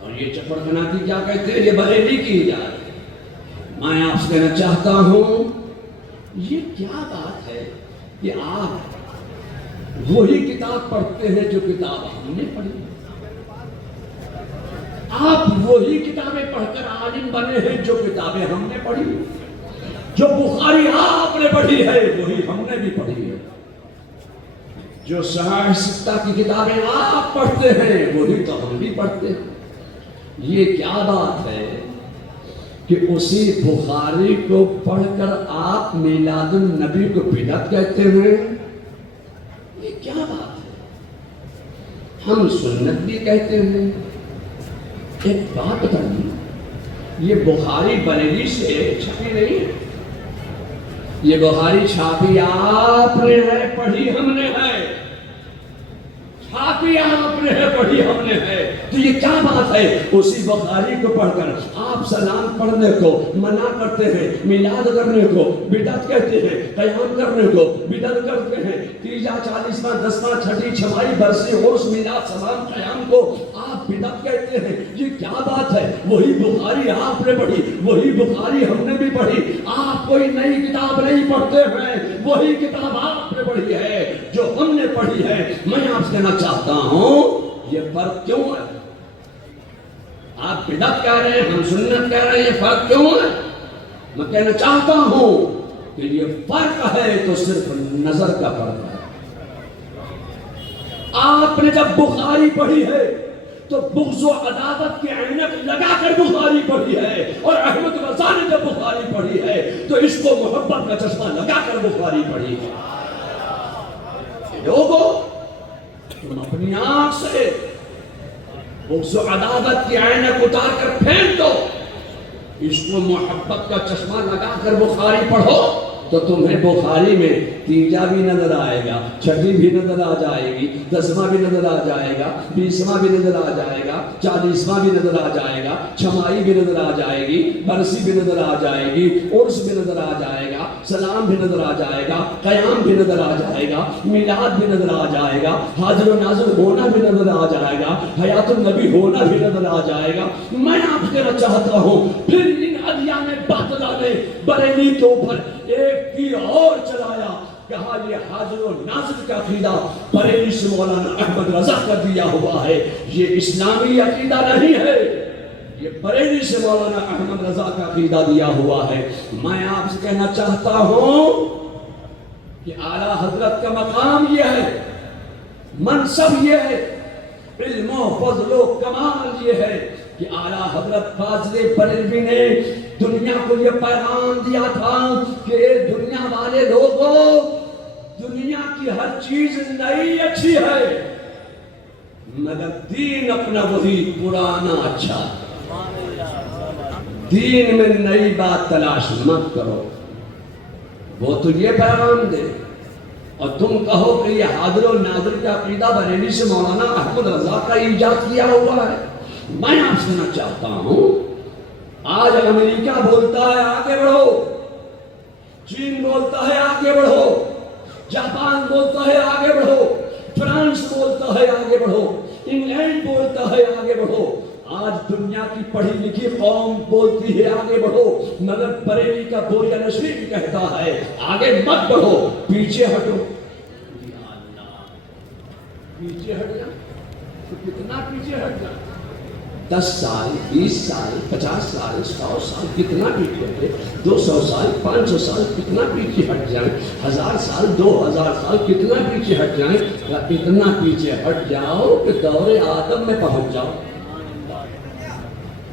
اور یہ چپڑ قناتی کیا کہتے ہیں؟ یہ بریلی کی ایجاد ہے۔ میں آپ سے کہنا چاہتا ہوں، یہ کیا بات ہے کہ آپ وہی کتاب پڑھتے ہیں جو کتاب ہم نے پڑھی؟ آپ وہی کتابیں پڑھ کر عالم بنے ہیں جو کتابیں ہم نے پڑھی؟ جو بخاری آپ نے پڑھی ہے وہی ہم نے بھی پڑھی ہے، جو صحیح ستہ کی کتابیں آپ پڑھتے ہیں وہی تو ہم بھی پڑھتے ہیں۔ یہ کیا بات ہے کہ اسی بخاری کو پڑھ کر آپ میلاد النبی کو بدعت کہتے ہیں؟ یہ کیا بات ہے؟ ہم سنت بھی کہتے ہیں۔ ایک بات بتائیے، یہ بخاری بریلی سے چھپی نہیں ہے، یہ بخاری چھاپی آپ نے ہے، پڑھی ہم نے ہے، چھاپی آپ نے ہے، پڑھی ہم نے ہے۔ تو یہ کیا بات ہے؟ اسی بخاری کو پڑھ کر آپ سلام پڑھنے کو منع کرتے ہیں، میلاد کرنے کو بدعت کہتے ہیں، قیام کرنے کو بدعت کرتے ہیں، تیجا، چالیسواں، دسواں، چھٹی، چھمائی، برسی، عرس، میلاد، سلام، قیام کو آپ بدعت کہتے ہیں۔ یہ کیا بات ہے؟ وہی بخاری آپ نے پڑھی، وہی بخاری ہم نے بھی پڑھی۔ آپ کوئی نئی کتاب نہیں پڑھتے ہیں، وہی کتاب آپ نے پڑھی ہے جو ہم نے پڑھی ہے۔ میں آپ سے کہنا چاہتا ہوں، یہ فرق کیوں ہے؟ آپ بدعت کہہ رہے ہیں، ہم سنت کہہ رہے ہیں، یہ فرق کیوں ہے؟ میں کہنا چاہتا ہوں کہ یہ فرق ہے تو صرف نظر کا فرق ہے۔ آپ نے جب بخاری پڑھی ہے تو بغض و عداوت کی عینک لگا کر بخاری پڑھی ہے، اور احمد رضا نے جب بخاری پڑھی ہے تو اس کو محبت کا چشمہ لگا کر بخاری پڑھی ہے۔ لوگوں، تم اپنی آنکھ سے بغض و عداوت کی عینک اتار کر پھینک دو، اس کو محبت کا چشمہ لگا کر بخاری پڑھو تو تمہیں بخاری میں تیجا بھی نظر آئے گا، چھٹی بھی نظر آ جائے گی، دسواں بھی نظر آ جائے گا، بیسواں بھی نظر آ جائے گا، چالیسواں بھی نظر آ جائے گا، چھمائی بھی نظر آ جائے گی، برسی بھی نظر آ جائے گی، عرس بھی نظر آ جائے گا، سلام بھی نظر آ جائے گا، قیام بھی نظر آ جائے گا، میلاد بھی نظر آ جائے گا، حاضر و ناظر ہونا بھی نظر آ جائے گا، حیات النبی ہونا بھی نظر آ جائے گا۔ میں آپ کہنا چاہتا ہوں، پھر ان ادیان باطلہ نے بریلی کے اوپر ایک تیر اور چلایا، کہا یہ حاضر و ناظر کا عقیدہ بریلی سے مولانا احمد رضا کا دیا ہوا ہے، یہ اسلامی عقیدہ نہیں ہے، یہ بریلی سے مولانا احمد رضا کا عقیدہ دیا ہوا ہے. میں آپ سے کہنا چاہتا ہوں کہ اعلیٰ حضرت کا مقام یہ ہے، منصب یہ ہے، علم و فضل و کمال یہ ہے کہ اعلیٰ حضرت فاضل بریلوی نے دنیا کو یہ پیغام دیا تھا کہ دنیا والے لوگوں، دنیا کی ہر چیز نئی اچھی ہے مگر دین اپنا وہی پرانا اچھا ہے. دین میں نئی بات تلاش مت کرو. وہ تو یہ پیغام دے اور تم کہو کہ یہ حاضر و ناظر کا عقیدہ بریلی سے مولانا احمد رضا کا ایجاد کیا ہوا ہے. میں آپ سے کہنا چاہتا ہوں، آج امریکہ بولتا ہے آگے بڑھو، چین بولتا ہے آگے بڑھو، جاپان بولتا ہے آگے بڑھو، فرانس بولتا ہے آگے بڑھو، انگلینڈ بولتا ہے آگے بڑھو. آج دنیا کی پڑھی لکھی قوم بولتی ہے آگے بڑھو، مگر بریلی کا بوریا نشین کہتا ہے آگے مت بڑھو، پیچھے ہٹو. پیچھے ہٹ جا تو کتنا پیچھے ہٹ جا؟ 10 سال 20 سال 50 سال 100 سال کتنا پیچھے ہٹے؟ 200 سال 500 سال کتنا پیچھے ہٹ جائیں؟ 1000 سال 2000 سال کتنا پیچھے ہٹ جائیں؟ اتنا پیچھے ہٹ جاؤ کہ دور آدم میں پہنچ جاؤ.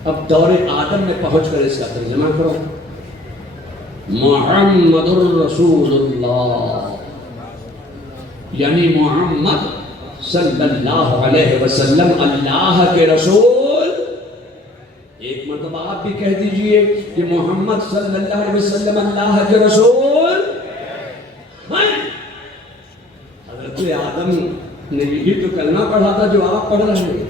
اب دور آدم میں پہنچ کر اس کا ترجمہ کرو. محمد الرسول اللہ یعنی محمد صلی اللہ علیہ وسلم اللہ کے رسول. ایک مرتبہ آپ بھی کہہ دیجئے کہ محمد صلی اللہ علیہ وسلم اللہ کے رسول ہیں. حضرت آدم نے یہی تو کلمہ پڑھا تھا جو آپ پڑھ رہے ہیں.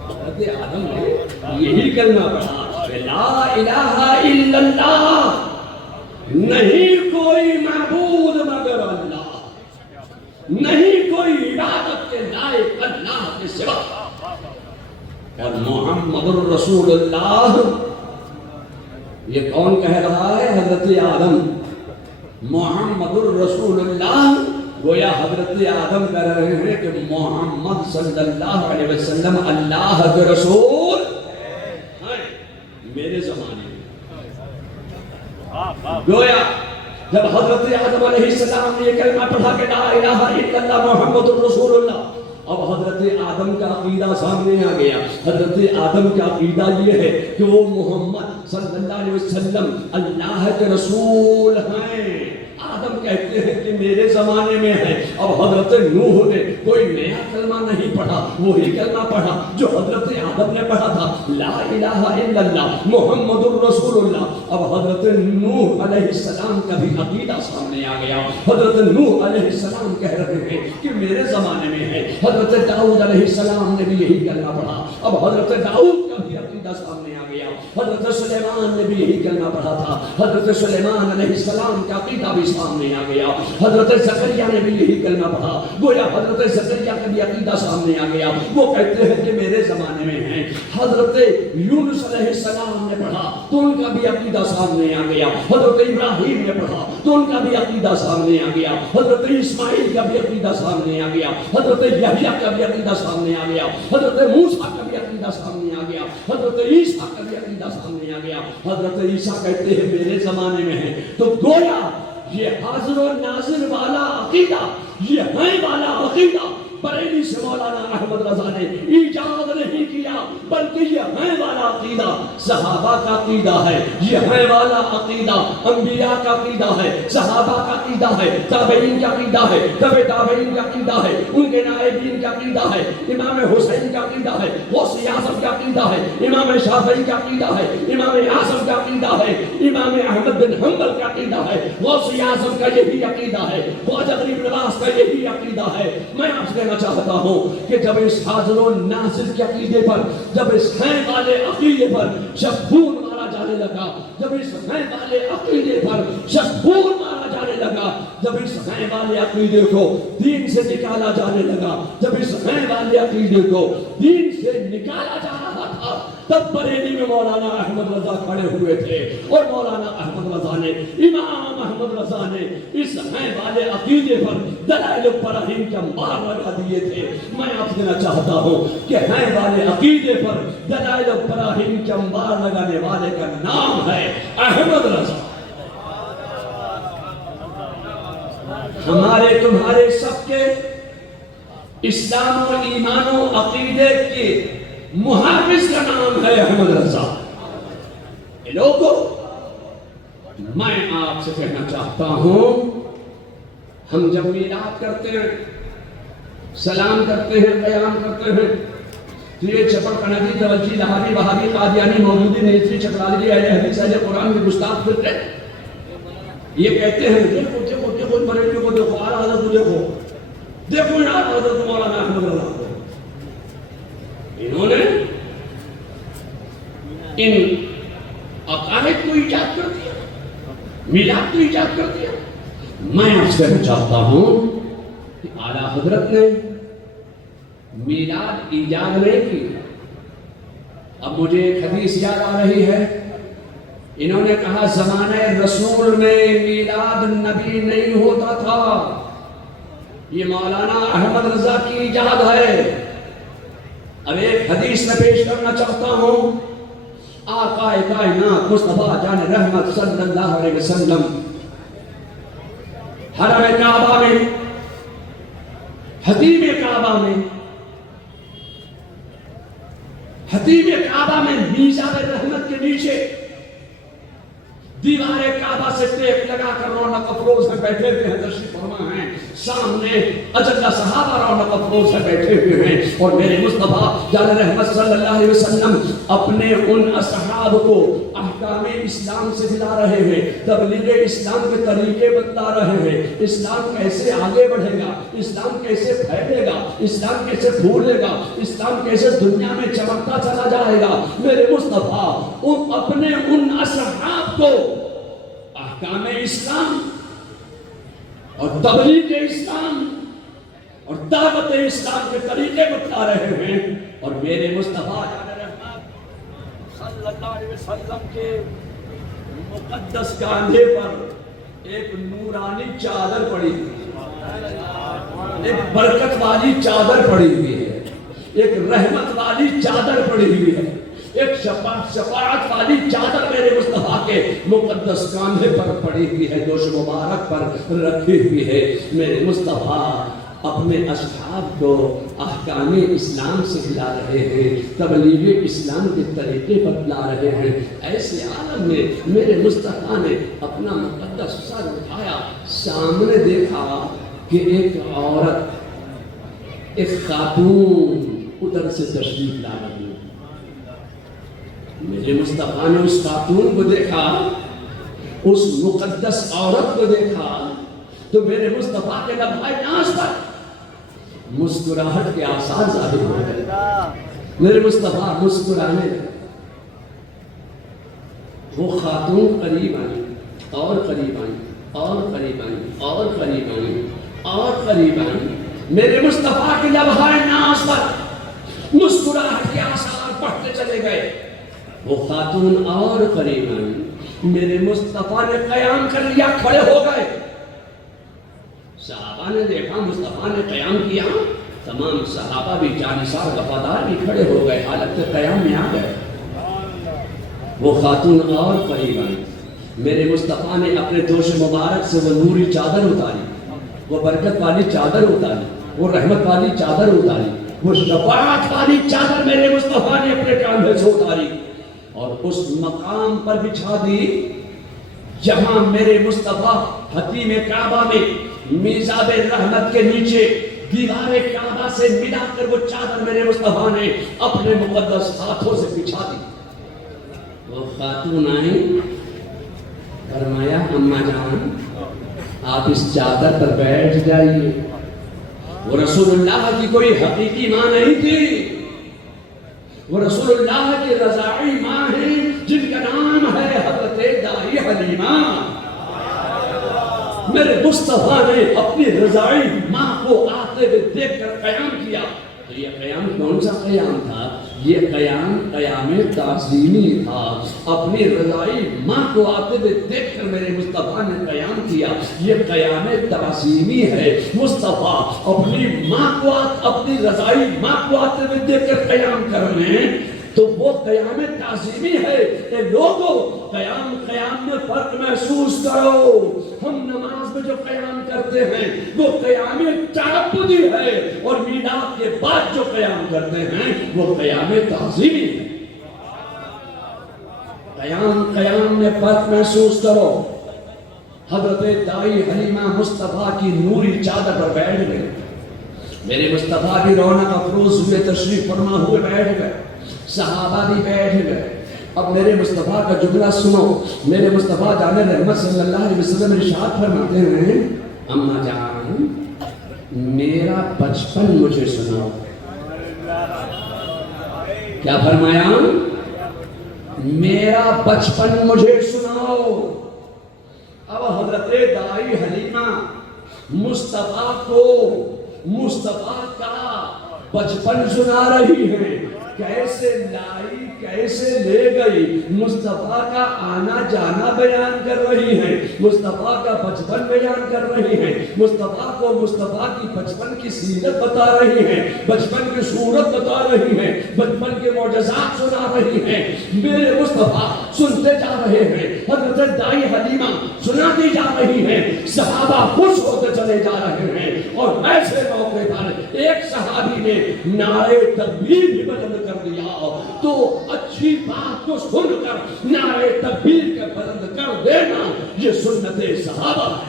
حضرت آدم نے یہی کلمہ پڑھا، لا الہ الا اللہ، نہیں کوئی معبود مگر اللہ، نہیں کوئی عبادت کے لائق اللہ کے سوا. اور محمد الرسول اللہ یہ کون کہہ رہا ہے؟ حضرت آدم. محمد الرسول اللہ گویا حضرت آدم کہہ رہے ہیں کہ محمد صلی اللہ علیہ وسلم اللہ کے رسول ہیں میرے زمانے میں. گویا جب حضرت آدم علیہ السلام نے یہ کلمہ پڑھا کہ لا الہ الا اللہ محمد الرسول اللہ، اب حضرت آدم کا عقیدہ سامنے آ گیا. حضرت آدم کا عقیدہ یہ ہے کہ وہ محمد صلی اللہ علیہ وسلم اللہ کے رسول ہیں. آدم کہتے ہیں کہ میرے زمانے میں ہے. اب حضرت نوح نے کوئی نیا کلمہ نہیں پڑھا، وہی کلمہ پڑھا جو حضرت آدم نے پڑھا تھا، لا الہ الا اللہ محمد الرسول اللہ. اب حضرت نوح علیہ السلام کا بھی عقیدہ سامنے آ گیا. حضرت نوح علیہ السلام کہہ رہے ہیں کہ میرے زمانے میں ہے. حضرت داؤد علیہ السلام نے بھی یہی کلمہ پڑھا. اب حضرت داؤد کا بھی عقیدہ سامنے آ گیا. حضرت سلیمان نے بھی یہی کلمہ پڑھا تھا. حضرت سلیمان علیہ السلام کا عقیدہ بھی سامنے آ گیا. حضرت زکریا نے بھی یہی کلمہ پڑھا. گویا حضرت زکریا کا بھی عقیدہ سامنے آ گیا. وہ کہتے ہیں کہ میرے زمانے میں ہیں. حضرت یونس علیہ السلام نے پڑھا تو ان کا بھی عقیدہ سامنے آ گیا. حضرت ابراہیم نے پڑھا تو ان کا بھی عقیدہ سامنے آ گیا. حضرت اسماعیل کا بھی عقیدہ سامنے آ گیا. حضرت یحییٰ کا بھی عقیدہ سامنے آ گیا. حضرت موسیٰ کا بھی عقیدہ سامنے آ گیا. حضرت عیسیٰ کا بھی عقیدہ سامنے آ گیا. حضرت عیسیٰ کہتے ہیں میرے زمانے میں ہے. تو گویا یہ حاضر و ناظر والا عقیدہ، یہ ہے والا عقیدہ بریلی سے مولانا احمد رضا نے ایجاد نہیں کیا، بلکہ یہ ہے والا عقیدہ صحابہ کا عقیدہ ہے. یہ ہے والا عقیدہ انبیاء کا عقیدہ ہے، صحابہ کا عقیدہ ہے، تابعین کا عقیدہ ہے، تبع تابعین کا عقیدہ ہے، ان کے نائبین کا عقیدہ ہے، امام حسین کا عقیدہ ہے، غوث اعظم کا عقیدہ ہے، امام شافعی کا عقیدہ ہے، امام اعظم کا عقیدہ ہے، امام احمد بن حنبل کا عقیدہ ہے، غوث اعظم کا یہی عقیدہ ہے، خواجہ غریب نواز کا یہی عقیدہ ہے. میں آپ سے چاہتا ہوں کہ جب اس حاضر و ناظر کے عقیدے پر، جب اس ہیں والے عقیدے پر جب خون مارا جانے لگا، جب اس ہیں والے عقیدے پر جب خون مارا جانے لگا لگا جب اس ہیں والے عقیدے کو دین سے نکالا جانے لگا، جب اس ہیں والے عقیدے کو دین سے نکالا جا رہا تھا، تب بریلی میں مولانا احمد رضا کھڑے ہوئے تھے اور مولانا احمد رضا نے، امام احمد رضا نے اس ہیں والے عقیدے پر دلائل براہین کے مار لگا دیے تھے۔ میں آپ دینا چاہتا ہوں کہ ہیں والے عقیدے پر دلائل براہین کے مار لگانے والے کا نام ہے احمد رضا۔ ہمارے تمہارے سب کے اسلام و ایمان و عقیدے کے محافظ کا نام ہے احمد رضا۔ لوگوں، میں آپ سے کہنا چاہتا ہوں، ہم جب میلاد کرتے ہیں، سلام کرتے ہیں، قیام کرتے ہیں، تو یہ چپڑ کنڈی توجی لہابی وہابی قادیانی مودودی نیتری چکرالی اہل حدیث اہل قرآن کے گستاخ فرقے یہ کہتے ہیں دیکھو دیکھو دیکھو بریلی کو دیکھو، اعلیٰ حضرت کو دیکھو، دیکھو یار حضرت مولانا احمد رضا کو۔ انہوں نے ان عقائد کو ایجاد کر دیا، میلاد کو ایجاد کر دیا۔ میں آپ سے چاہتا ہوں کہ اعلیٰ حضرت نے میلاد ایجاد نہیں کی۔ اب مجھے ایک حدیث یاد آ رہی ہے، انہوں نے کہا زمانہ رسول میں میلاد نبی نہیں ہوتا تھا، یہ مولانا احمد رضا کی ایجاد ہے۔ اب ایک حدیث میں پیش کرنا چاہتا ہوں، آقا کائنات مصطفیٰ جان رحمت صلی اللہ علیہ وسلم حرم کعبہ میں، حتیم کعبہ میں، حتیم کعبہ میں میزاب رحمت کے نیچے دیوار کعبہ سے ٹیک لگا کر رونق افروز میں بیٹھے ہوئے ہیں، تشریف فرما ہیں، سامنے اجلہ صحابہ رونق افروز میں بیٹھے ہوئے ہیں، اور میرے مصطفیٰ جان رحمت صلی اللہ علیہ وسلم اپنے ان اصحاب کو احکام اسلام سے دلا رہے ہیں، تبلیغ اسلام کے طریقے بتلا رہے ہیں، اسلام کیسے آگے بڑھے گا، اسلام کیسے پھیلے گا، اسلام کیسے پھولے گا، اسلام کیسے دنیا میں چمکتا چلا جائے گا۔ میرے مصطفیٰ اپنے ان اصحاب کو احکام اسلام اور تبلیغ اسلام اور دعوت اسلام کے طریقے بتلا رہے ہیں، اور میرے مصطفیٰ صلی اللہ علیہ وسلم کے مقدس کاندھے پر ایک نورانی چادر پڑی ہوئی، ایک برکت والی چادر پڑی ہوئی ہے، ایک رحمت والی چادر پڑی ہوئی ہے، ایک شفاعت والی چادر میرے مصطفیٰ کے مقدس کاندھے پر پڑی ہوئی ہے، دوش مبارک پر رکھی ہوئی ہے۔ میرے مصطفیٰ اپنے اصحاب کو احکام اسلام سے ہلا رہے ہیں، تبلیغ اسلام کے طریقے بتلا رہے ہیں۔ ایسے عالم میں میرے مصطفیٰ نے اپنا مقدس سر اٹھایا، سامنے دیکھا کہ ایک عورت، ایک خاتون ادھر سے تشریف لا رہی ہے۔ میرے مصطفیٰ نے اس خاتون کو دیکھا، اس مقدس عورت کو دیکھا، تو میرے مصطفیٰ کے لبھائے ناز پر مسکراہٹ کے آثار ظاہر ہو گئے۔ میرے مصطفیٰ مسکرانے لگے۔ وہ خاتون قریب آئی، اور قریب آئی، اور قریب آئی، اور قریب آئی، اور قریب آئی۔ میرے مصطفیٰ کے لبھائے ناز پر مسکراہٹ کے آثار پڑھتے چلے گئے۔ وہ خاتون اور قریب آئی، میرے مصطفیٰ نے قیام کر لیا، کھڑے ہو گئے۔ صحابہ نے دیکھا مصطفیٰ نے قیام کیا، تمام صحابہ بھی جانثار وفادار بھی کھڑے ہو گئے، حالت قیام میں آ گئے۔ وہ خاتون اور قریب آئی، میرے مصطفیٰ نے اپنے دوش مبارک سے وہ نوری چادر اتاری، وہ برکت والی چادر اتاری، وہ رحمت والی چادر اتاری، وہ شفاعت والی چادر میرے مصطفیٰ نے اپنے کاندھے سے اتاری، اور اس مقام پر بچھا دی جہاں میرے مصطفیٰ حتیم کعبہ میں میزاب رحمت کے نیچے دیوار کعبہ سے ملا کر وہ چادر میرے مصطفیٰ نے اپنے مقدس ہاتھوں سے بچھا دی۔ وہ خاتون آئیں، فرمایا اماں جان آپ اس چادر پر بیٹھ جائیے۔ وہ رسول اللہ کی کوئی حقیقی ماں نہیں تھی، وہ رسول اللہ کی رضاعی ماں ہیں جن کا نام ہے حضرت دائی حلیمہ۔ میرے مصطفیٰ نے اپنی رضائی ماں کو آتے ہوئے دیکھ کر قیام کیا. تو یہ قیام کون سا قیام تھا؟ یہ قیام تعظیمی تھا. اپنی رضائی ماں کو آتے ہوئے دیکھ کر میرے مصطفیٰ نے قیام کیا. یہ قیام تعظیمی ہے. مصطفیٰ اپنی ماں کو اپنی رضائی ماں کو آتے ہوئے دیکھ کر قیام کر رہے ہیں تو وہ قیام تعظیمی ہے. کہ لوگوں قیام میں فرق محسوس کرو. ہم نماز میں جو قیام کرتے ہیں وہ قیام تعبدی ہے اور میلاد کے بعد جو قیام کرتے ہیں وہ قیام تعظیمی ہے. قیام میں فرق محسوس کرو. حضرت دائی حلیمہ مصطفیٰ کی نوری چادر پر بیٹھ گئے. میرے مصطفیٰ بھی رونق افروز ہوئے, تشریف فرما ہوئے بیٹھ گئے. صحابہ بھی بیٹھ گئے. اب میرے مصطفیٰ کا جملہ سنو. میرے مصطفیٰ جان رحمت صلی اللہ علیہ وسلم ارشاد فرماتے ہیں, اماں جان میرا بچپن مجھے سناؤ. کیا فرمایا؟ میرا بچپن مجھے سناؤ. اب حضرت دائی حلیمہ مصطفیٰ کو مصطفیٰ کا بچپن سنا رہی ہیں. کیسے لائی, کیسے لے گئی, مصطفیٰ کا آنا جانا بیان کر رہی ہیں. مصطفیٰ کا بچپن بیان کر رہی ہیں. مصطفیٰ کو مصطفیٰ کی بچپن کی سیرت بتا رہی ہیں, بچپن کی صورت بتا رہی ہیں, بچپن کے معجزات سنا رہی ہیں. میرے مصطفیٰ سنتے جا رہے ہیں. حضرت دائی حلیمہ سناتی جا رہی ہیں. صحابہ خوش ہوتے چلے جا رہے ہیں. اور ایسے موقع پر ایک صحابی نے نعرے تکبیر بھی بلند کر دیا. تو اچھی بات کو سن کر نعرے تکبیر کے بلند کر دینا یہ سنت صحابہ ہے.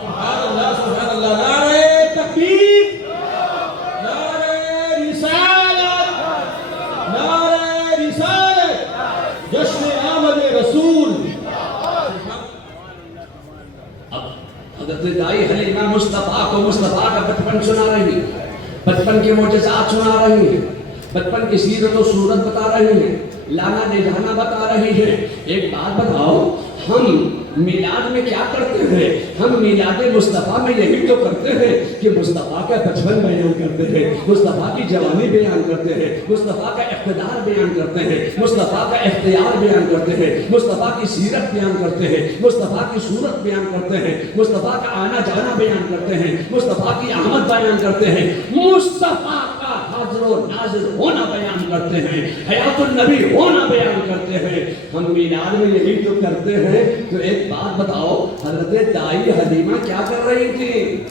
سبحان اللہ, سبحان اللہ. نعرے تکبیر, نعرے رسالت, نعرے رسالت, جشن آمد رسول. اب حضرت دائی حلیمہ مصطفیٰ کو مصطفیٰ کا بچپن سنا رہی ہے, بچپن کے معجزات سنا رہی ہیں, بچپن کی سیرت و صورت بتا رہی ہیں, لانا لے جانا بتا رہی ہے. ایک بات بتاؤ, ہم میلاد میں کیا کرتے ہیں؟ ہم میلاد مصطفیٰ میں یہی تو کرتے ہیں کہ مصطفیٰ کا بچپن بیان کرتے ہیں, مصطفیٰ کی جوانی بیان کرتے ہیں, مصطفیٰ کا اقتدار بیان کرتے ہیں, مصطفیٰ کا اختیار بیان کرتے ہیں, مصطفیٰ کی سیرت بیان کرتے ہیں, مصطفیٰ کی صورت بیان کرتے ہیں, مصطفیٰ کا آنا جانا بیان کرتے ہیں, مصطفیٰ کی آمد بیان کرتے ہیں, مصطفیٰ کا حاضر و ناظر ہونا بیان کرتے ہیں, حیات النبی ہونا بیان کرتے ہیں. ہم میلاد میں یہی تو کرتے ہیں. تو ایک بات بتاؤ, حضرت دائی حلیمہ کیا کر رہی تھی؟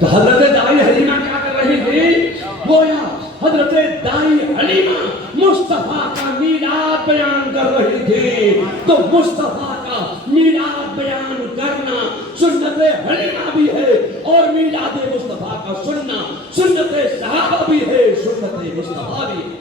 تو حضرت دائی حلیمہ کیا کر رہی تھی؟ گویا حضرت دائی حلیمہ مصطفیٰ کا میلاد بیان کر رہی تھی. تو مصطفیٰ کا میلاد بیان کرنا سنت حلیمہ بھی ہے اور میلاد مصطفیٰ کا سننا سنت صحابہ بھی ہے, سنت مصطفیٰ بھی ہے.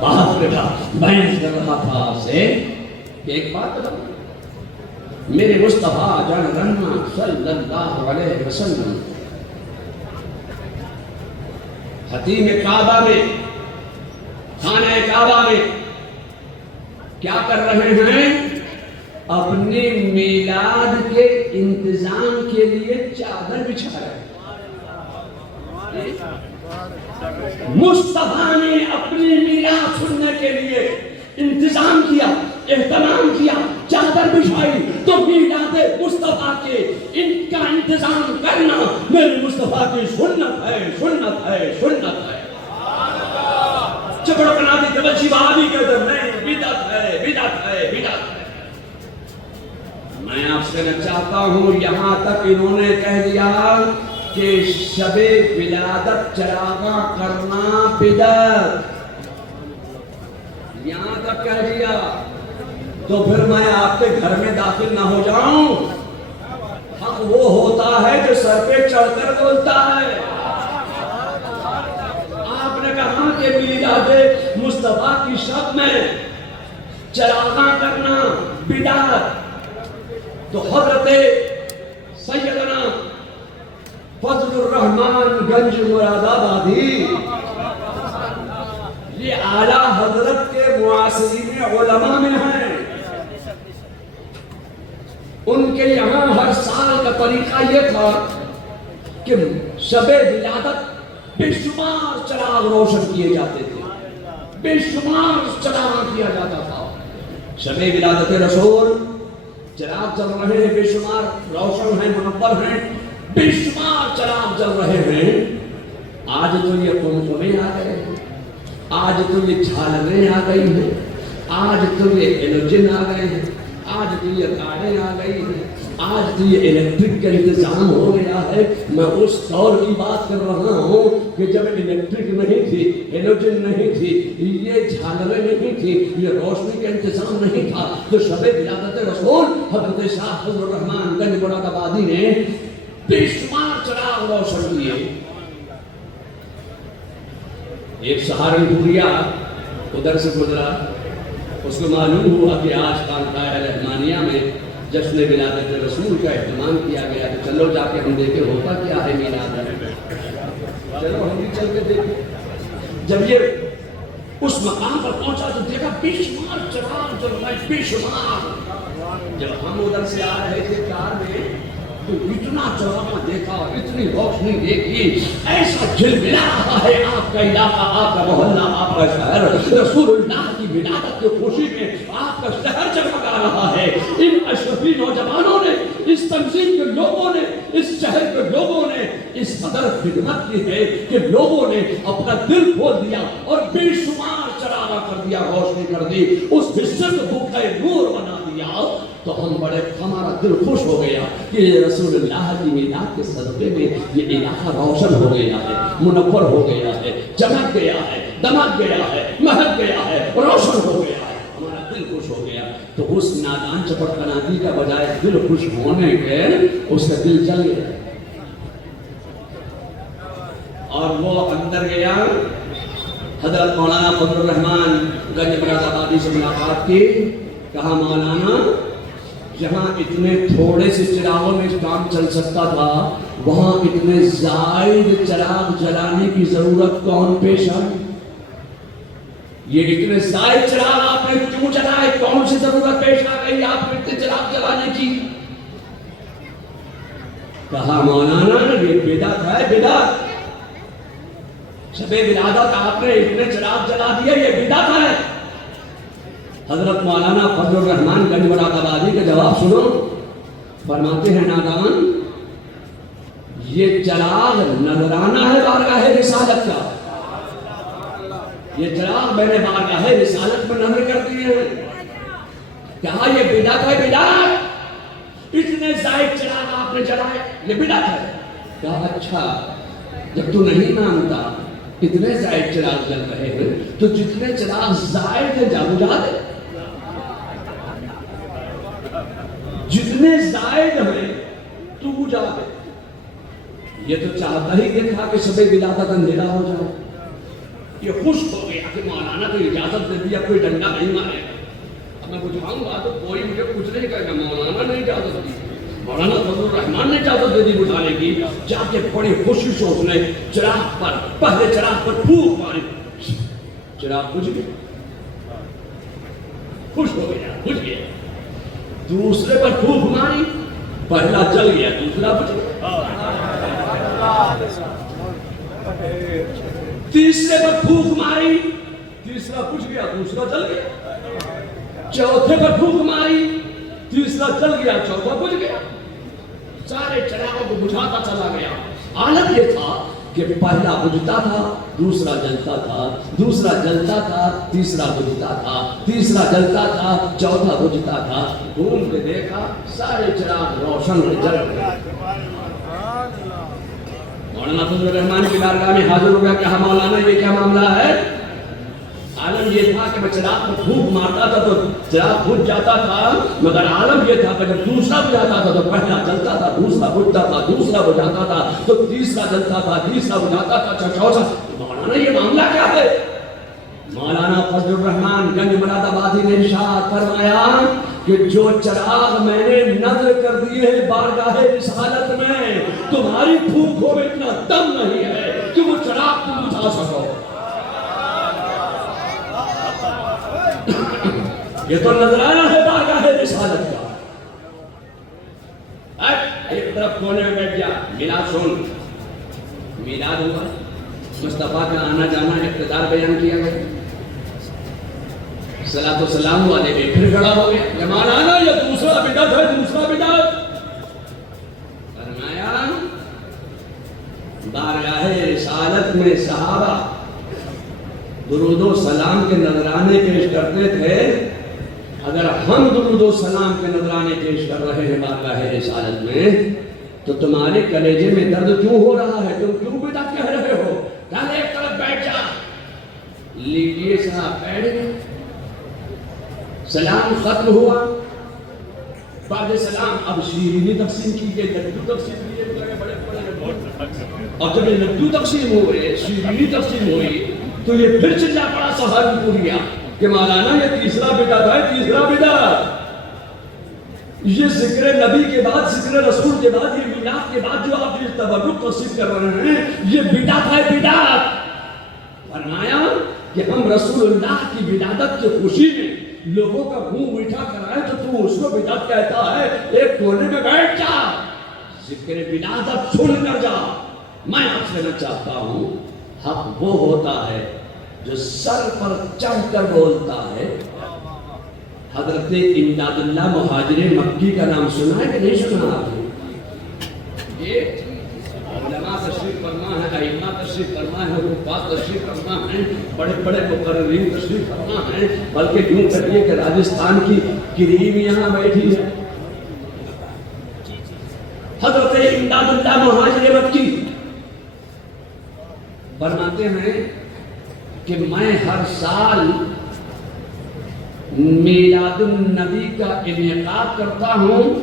بات بیان کر رہا تھا آپ سے کہ ایک بات بتاؤ, میرے مصطفیٰ جان رحمت صلی اللہ علیہ وسلم حتیم کعبہ میں, خانہ کعبہ میں کیا کر رہے ہیں؟ اپنے میلاد کے انتظام کے لیے چادر بچھا رہے ہیں. مصطفیٰ نے اپنی میلاد سننے کے لیے انتظام کیا, اہتمام کیا, چادر بچھائی. تو میلاد مصطفیٰ کے ان کا انتظام کرنا میرے مصطفیٰ کی سنت ہے, سنت ہے, سنت ہے. چپڑ بنا دی کبچی بہادی کے در نہیں, بدعت ہے, بدعت ہے, بدعت ہے. میں آپ سے نہ چاہتا ہوں, یہاں تک انہوں نے کہہ دیا کہ شب ولادت چراغاں کرنا بدعت, یہاں تک کہہ دیا. تو پھر میں آپ کے گھر میں داخل نہ ہو جاؤں. حق وہ ہوتا ہے جو سر پہ چڑھ کر بولتا ہے. آپ نے کہا کہ کے میلاد مصطفیٰ کی شب میں چراغاں کرنا بدعت، تو حضرت سیدنا فضل الرحمان گنج مراد آبادی یہ اعلیٰ حضرت کے معاصرین علماء میں ہیں، ان کے یہاں ہر سال کا طریقہ یہ تھا کہ شب ولادت بے شمار چراغ روشن کیے جاتے تھے، بے شمار چراغ کیا جاتا تھا۔ شب ولادت رسول چراغ جل رہے ہیں، بے شمار روشن ہیں، منور ہیں، بے شمار چراغ جل رہے ہیں۔ آج تو یہ قمقمے آ گئے ہیں، آج تو یہ جھالریں آ گئی ہیں، آج تو یہ ہیلوجن آ گئے ہیں، آج تو یہ کاریں آ گئی ہیں، آج تو یہ الیکٹرک کا انتظام ہو گیا ہے۔ میں اس دور کی بات کر رہا ہوں کہ جب الیکٹرک نہیں تھی، ہیلوجن نہیں تھی، یہ جھالریں نہیں تھی، یہ روشنی کا انتظام نہیں تھا، تو شب ولادت رسول حضرت شاہ فضل الرحمان گنج مراد آبادی نے بے شمار چراغ روشن کیے۔ ایک سہارنپوریا ادھر سے گزرا، اس کو معلوم ہوا کہ آج خانقاہ رحمانیہ میں جشن ولادت رسول کا اہتمام کیا گیا، تو چلو جا کے ہم دیکھیں ہوتا کیا ہے میلاد میں۔ چلو ہم بھی چل کے دیکھیں۔ جب یہ اس مقام پر پہنچا تو دیکھا بے شمار چراغ جل رہا ہے، بے شمار۔ جب ہم ادھر سے آ رہے تھے کار میں تو اتنا چراغاں دیکھا، اتنی روشنی دیکھی، ایسا جھلملا رہا ہے آپ کا علاقہ، آپ کا محلہ، آپ کا شہر رسول اللہ کی ولادت کی خوشی میں آپ کا شہر جگمگا رہا ہے۔ ان اشرفی نوجوانوں نے، اس تنظیم کے لوگوں نے، اس شہر کے لوگوں نے اس قدر خدمت کی ہے کہ لوگوں نے اپنا دل کھول دیا اور بے شمار چراغاں کر دیا، روشنی کر دی، اس حصے کو بھوکے نور بنا دیا۔ تو ہم بڑے، ہمارا دل خوش ہو گیا کہ رسول اللہ کی میلاد کے صدقے میں یہ علاقہ روشن ہو گیا ہے، منور ہو گیا ہے، چمک گیا ہے، دمک گیا ہے، مہک گیا ہے، روشن ہو گیا ہے، ہمارا دل خوش ہو گیا۔ تو اس نادان چپٹ کنادی کا بجائے دل خوش ہونے کے اس کا دل جل گیا اور وہ اندر گیا۔ حضرت مولانا فضل الرحمان گنج مراد آبادی سے ملاقات کی، کہا مولانا جہاں اتنے تھوڑے سے چراغوں میں کام چل سکتا تھا، وہاں اتنے زائد چراغ جلانے کی ضرورت کون پیش آئی؟ یہ اتنے زائد چراغ آپ نے کیوں جلائے؟ کون سی ضرورت پیش آ گئی آپ کو اتنے چراغ جلانے کی؟ کہا مولانا یہ بدعت ہے، بدعت۔ شب ولادت آپ نے اتنے چراغ جلا دیے، یہ بدعت ہے۔ حضرت مولانا فضل الرحمان گنج مراد آبادی کا جواب سنو، فرماتے ہیں نادان یہ چراغ نذرانہ ہے بارگاہ رسالت کا، یہ چراغ میں نے بارگاہ رسالت میں نظر کر دیے ہیں۔ کہا یہ بدعت ہے، بدعت، اتنے زائد چراغ آپ نے جلائے، یہ بدعت ہے۔ کہا اچھا جب تو نہیں مانتا اتنے زائد چراغ جل رہے ہیں تو جتنے چراغ زائد ہیں جا بجھا دے، جتنے زائد ہیں تو بجھا دے۔ یہ تو چاہتا ہی یہ تھا کہ شب ولادت اندھیرا ہو جائے۔ یہ خوش ہو گیا کہ مولانا کو اجازت دے دیا، کوئی ڈنڈا نہیں مارے گا، اب میں بجھاؤں گا تو کوئی مجھے کچھ نہیں کہے گا، مولانا نے اجازت دی، مولانا فضل الرحمان نے اجازت دے دی بجھانے کی۔ جا کے بڑی خوشی سے اس نے چراغ پر، پہلے چراغ پر پھونک ماری، چراغ بجھ گیا، خوش ہو گیا، بجھ گیا۔ دوسرے پر پھونک ماری، پہلا جل گیا، دوسرا بجھ گیا۔ تیسرے پر پھونک ماری، تیسرا بجھ گیا، دوسرا جل گیا۔ چوتھے پر پھونک ماری، تیسرا جل گیا، چوتھا بجھ گیا۔ سارے چراغوں کو بجھاتا چلا گیا۔ حالت یہ تھا کہ پہلا بجھتا تھا، دوسرا جلتا تھا، دوسرا جلتا تھا، تیسرا بجھتا تھا، تیسرا جلتا تھا، چوتھا بجھتا تھا۔ گھوم کے دیکھا سارے چراغ روشن ہو جل گئے۔ مولانا فضل الرحمان کی بارگاہ میں حاضر ہو گیا کہ ہاں مولانا یہ کیا معاملہ ہے؟ عالم یہ تھا کہ میں چراغ پر پھونک مارتا تھا تو چراغ بجھ جاتا تھا، مگر عالم یہ تھا کہ جب دوسرا بجھاتا تھا تو پہلا جلتا تھا، دوسرا بجھتا تھا، دوسرا بجھاتا تھا تو تیسرا جلتا تھا، تیسرا بجھاتا تھا، چوتھا۔ مولانا یہ معاملہ کیا ہے؟ مولانا فضل الرحمان گنج مراد آبادی نے ارشاد فرمایا کہ جو چراغ میں نے نظر کر دیے ہیں بارگاہ رسالت میں، تمہاری پھونکوں میں اتنا دم نہیں ہے کہ وہ چراغ تم بجھا سکو۔ یہ تو نظرانہ ہے بارگاہ رسالت کا۔ ایک طرف کونے میں بیٹھ گیا، میلاد سن، میلاد ہوا، مصطفیٰ کا آنا جانا اقتدار بیان کیا گیا، صلاۃ و سلام والے بھی پھر کھڑا ہو گیا، یہ مولانا یہ دوسرا بدعت ہے، دوسرا بدعت۔ فرمایا بارگاہ رسالت میں صحابہ درود و سلام کے نذرانے پیش کرتے تھے، اگر ہم درود و سلام کے نذرانے پیش کر رہے ہیں بارگاہ رسالت میں تو تمہارے کلیجے میں درد کیوں ہو رہا ہے؟ تم کیوں بدعت کہہ رہے ہو؟ کہنے ایک طرف بیٹھ جا۔ لیجئے صاحب بیٹھ گئے، سلام ختم ہوا، بعد سلام اب شیرینی تقسیم کی گئی، لڈو تقسیم کیے گئے، بڑے اور جب یہ لڈو تقسیم ہوئے، شیرینی تقسیم ہوئی تو یہ پھر چلا پڑا سہارنپوریا کہ مولانا یہ تیسرا بدعت ہے، تیسرا بدعت۔ یہ ذکر نبی کے بعد، ذکر رسول کے بعد، یہ میلاد کے بعد جو آپ یہ تبرک تقسیم کر رہے ہیں یہ بدعت ہے، بدعت۔ فرمایا کہ ہم رسول اللہ کی ولادت کی خوشی میں لوگوں کا منہ میٹھا کرائے تو تو اس کو بدعت کہتا ہے؟ ایک کونے میں بیٹھ جا، ذکر ولادت سن کر جا۔ میں آپ سے کہنا چاہتا ہوں حق وہ ہوتا ہے جو سر پر چڑھ کر بولتا ہے۔ حضرت امداد اللہ مہاجر مکی کا نام سنا ہے کہ نہیں سنا آپ نے؟ یہ علماء تشریف فرما ہے، ائمہ تشریف فرما ہے، حفاظ تشریف فرما ہے، بڑے بڑے مقررین تشریف فرما ہے، بلکہ یوں کہیے کہ راجستھان کی کریم یہاں بیٹھی ہے۔ حضرت امداد اللہ مہاجر مکی فرماتے ہیں کہ میں ہر سال میلاد النبی کا انعقاد کرتا ہوں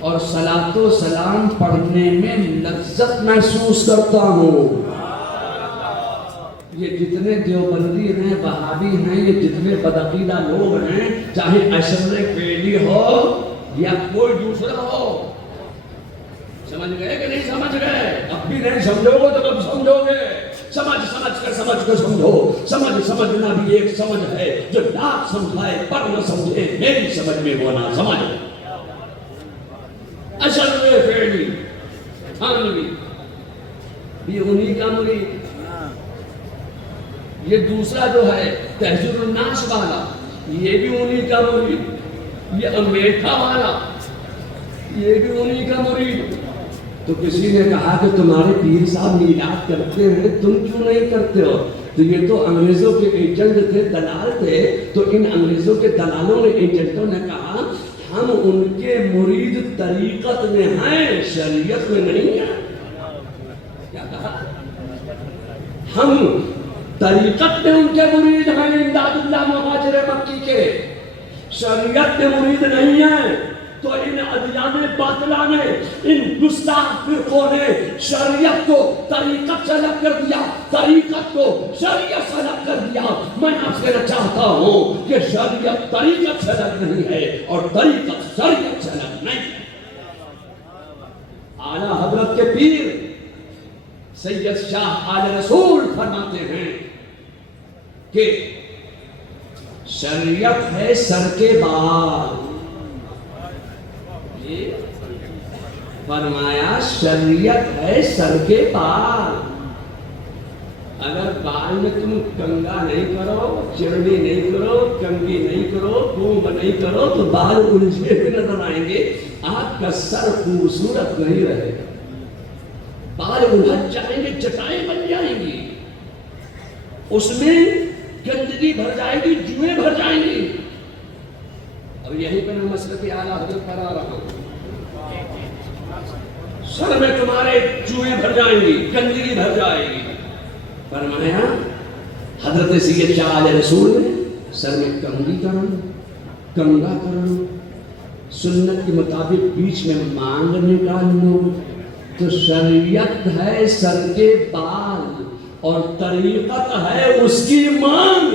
اور صلاۃ و سلام پڑھنے میں لذت محسوس کرتا ہوں۔ یہ جتنے دیوبندی ہیں، وہابی ہیں، یہ جتنے بدعقیدہ لوگ ہیں، چاہے اشر فعلی ہو یا کوئی دوسرا ہو، سمجھ گئے کہ نہیں سمجھ گئے؟ اب بھی نہیں سمجھو گے تو کب سمجھو گے؟ سمجھ کر سمجھو۔ سمجھنا بھی ایک سمجھ ہے، جو لاکھ سمجھائے پر نہ سمجھے، میری سمجھ میں وہ نہ سمجھ۔ اشر فعلی تھانوی بھی انہی کا مرید، یہ دوسرا جو ہے تہذیب الناس والا یہ بھی انہی کا مرید، یہ امیٹھا والا یہ بھی انہی کا مرید۔ تو کسی نے کہا کہ تمہارے پیر صاحب میلاد کرتے ہیں، تم کیوں نہیں کرتے ہو؟ تو یہ تو انگریزوں کے ایجنٹ تھے، دلال تھے، تو ان انگریزوں کے دلالوں نے، ایجنٹوں نے کہا ہم ان کے مرید طریقت میں ہیں، شریعت میں نہیں ہیں۔ کیا کہا؟ ہم طریقت میں ان کے مرید ہیں، امداد اللہ مہاجر مکی کے، شریعت میں مرید نہیں ہیں۔ تو ان ادیان باطلہ نے، ان گستاخ فرقوں نے شریعت کو طریقت سے الگ کر دیا، طریقت کو شریعت سے الگ کر دیا۔ میں آپ سے کہنا چاہتا ہوں کہ شریعت طریقت سے الگ نہیں ہے اور طریقت شریعت سے الگ نہیں ہے۔ اعلیٰ حضرت کے پیر سید شاہ آل رسول فرماتے ہیں کہ شریعت ہے سر کے بال۔ فرمایا شریعت ہے سر کے بال۔ اگر بال میں تم کنگا نہیں کرو، چرنی نہیں کرو، کنگھی نہیں کرو، کومب نہیں کرو تو بال الجھے ہوئے نظر آئیں گے، آپ کا سر خوبصورت نہیں رہے گا، بال الجھ جائیں گے، چٹائیں بن جائیں گی، اس میں گندگی بھر جائے گی، جوئیں بھر جائیں گی۔ اور یہیں پہ میں مسلک اعلیٰ حضرت پر آ رہا ہوں، سر میں تمہارے جوئیں بھر جائیں گی، گندگی بھر جائے گی۔ فرمایا حضرت سید شاہ علیہ رسول نے سر میں کنگھی کرو، کنگا کرو، سنت کے مطابق بیچ میں مانگ نکال لو، تو شریعت ہے سر کے بال اور طریقت ہے اس کی مانگ۔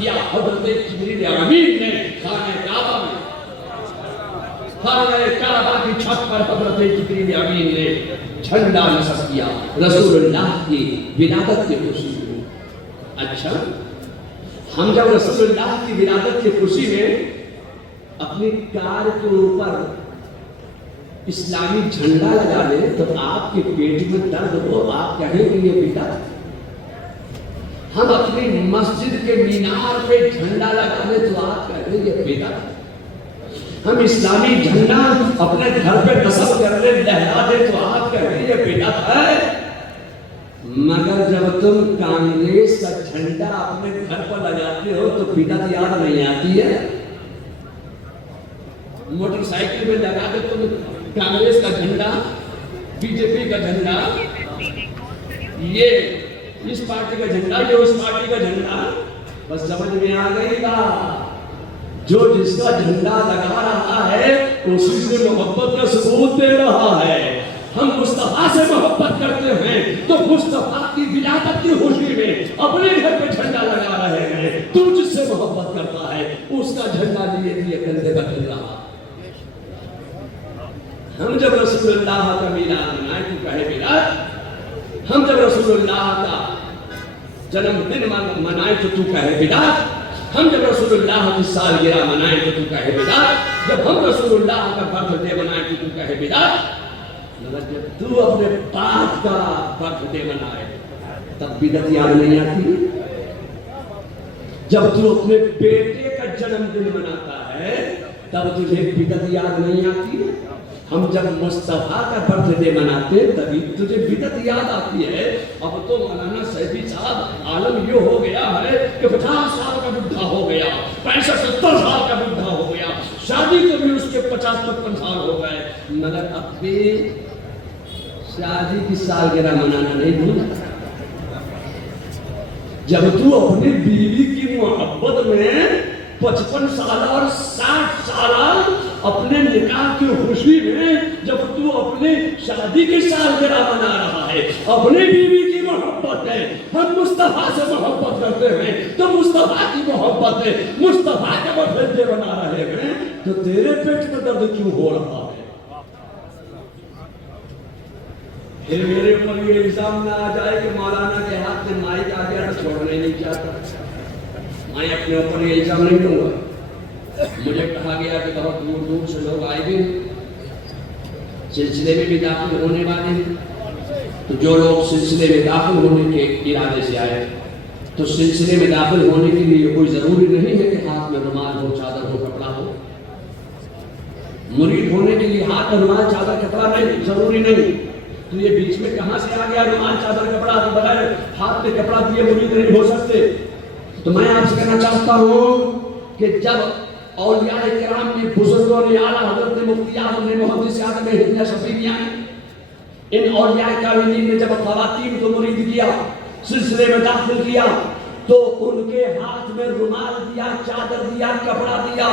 کیا حضرت جبریل امین نے خانہ کعبہ میں، خانہ کعبہ کی چھت پر حضرت جبریل امین نے جھنڈا نصب کیا رسول اللہ کی ولادت کی خوشی میں۔ اچھا، ہم جب رسول اللہ کی ولادت کی خوشی میں اپنی کار کے اوپر اسلامی جھنڈا لگا دیں تو آپ کے پیٹ میں درد ہو، آپ کہیں کہ یہ بدعت۔ ہم اپنی مسجد کے مینار پہ جھنڈا لگا دیں تو آپ کہیں یہ بدعت۔ ہم اسلامی جھنڈا اپنے گھر پہ نصب کر لیں، لہرا دیں تو آپ کہیں یہ بدعت ہے۔ مگر جب تم کانگریس کا جھنڈا اپنے گھر پر لگاتے ہو تو بدعت یاد نہیں آتی ہے؟ موٹر سائیکل میں لگا کے تم کانگریس کا جھنڈا، بی جے پی کا جھنڈا، یہ اس پارٹی کا جھنڈا، یہ اس پارٹی کا جھنڈا، بس سمجھ میں آ گئی بات۔ جو جس کا جھنڈا لگا رہا ہے اسی سے محبت کا ثبوت دے رہا ہے۔ ہم مصطفیٰ سے محبت کرتے ہیں تو مصطفیٰ کی ولادت کی خوشی میں اپنے گھر پہ جھنڈا لگا رہے ہیں۔ تو جس سے محبت کرتا ہے اس کا جھنڈا لیے کندھے پر چل رہا۔ ہم جب رسول اللہ کا میلاد منائیں تو کہے بدعت، ہم جب رسول اللہ کا جنم دن منائیں تو کہے بدعت، ہم جب رسول اللہ کی سالگرہ منائیں تو کہے بدعت، جب ہم رسول اللہ کا برتھ ڈے منائیں تو کہے بدعت۔ مگر جب تو اپنے باپ کا برتھ ڈے منائے تب بدعت یاد نہیں آتی؟ جب تو اپنے بیٹے کا جنم دن مناتا ہے تب تجھے بدعت یاد نہیں آتی؟ ہم جب مصطفیٰ کا برتھ ڈے مناتے تبھی تجھے بدعت یاد آتی ہے۔ اب تو مولانا سیدی صاحب عالم یہ ہو گیا ہے کہ 50 سال کا بڈھا ہو گیا، 65-70 سال کا بڈھا ہو گیا، شادی کو بھی اس کے 50-55 سال ہو گئے، مگر اب بھی شادی کی سالگرہ منانا نہیں بھولا۔ جب تو اپنی بیوی کی محبت میں 55 سال اور 60 سال اپنے نکاح کی خوشی میں جب تو اپنے شادی کی سالگرہ منا رہا ہے، اپنی بیوی کی محبت ہے، ہم مصطفیٰ سے محبت کرتے ہیں تو مصطفیٰ کی محبت ہے، مصطفیٰ کا برتھ ڈے منا رہے ہیں تو تیرے پیٹ میں درد کیوں ہو رہا ہے؟ پھر میرے اوپر یہ الزام نہ آ جائے کہ مولانا کے ہاتھ میں مائک آ گیا تو چھوڑنا ہی نہیں چاہتا۔ میں اپنے اوپر یہ الزام نہیں دوں گا۔ مجھے کہا گیا کہ بہت دور دور سے لوگ آئے گے، سلسلے میں بھی داخل ہونے والے ہیں، تو جو لوگ سلسلے میں داخل ہونے کے ارادے سے آئے تو سلسلے میں داخل ہونے کے لیے کوئی ضروری نہیں ہے کہ ہاتھ میں رومال ہو، چادر ہو، کپڑا ہو۔ مرید ہونے کے لیے ہاتھ میں رومال، چادر، کپڑا نہیں ضروری نہیں۔ تو یہ بیچ میں کہاں سے آ گیا رومال، چادر، کپڑا؟ تو بغیر ہاتھ میں کپڑا دیے مرید نہیں ہو سکتے۔ تو میں آپ سے کہنا چاہتا ہوں کہ جب اولیاء کرام نے، بزرگوں نے، اعلیٰ حضرت مفتی اعظم نے، محدث اعظم نے، ہدیہ شفیعیہ نے، ان اولیاء کرام نے جب خواتین کو مرید کیا، سلسلے میں داخل کیا تو ان کے ہاتھ میں رومال دیا، چادر دیا، کپڑا دیا۔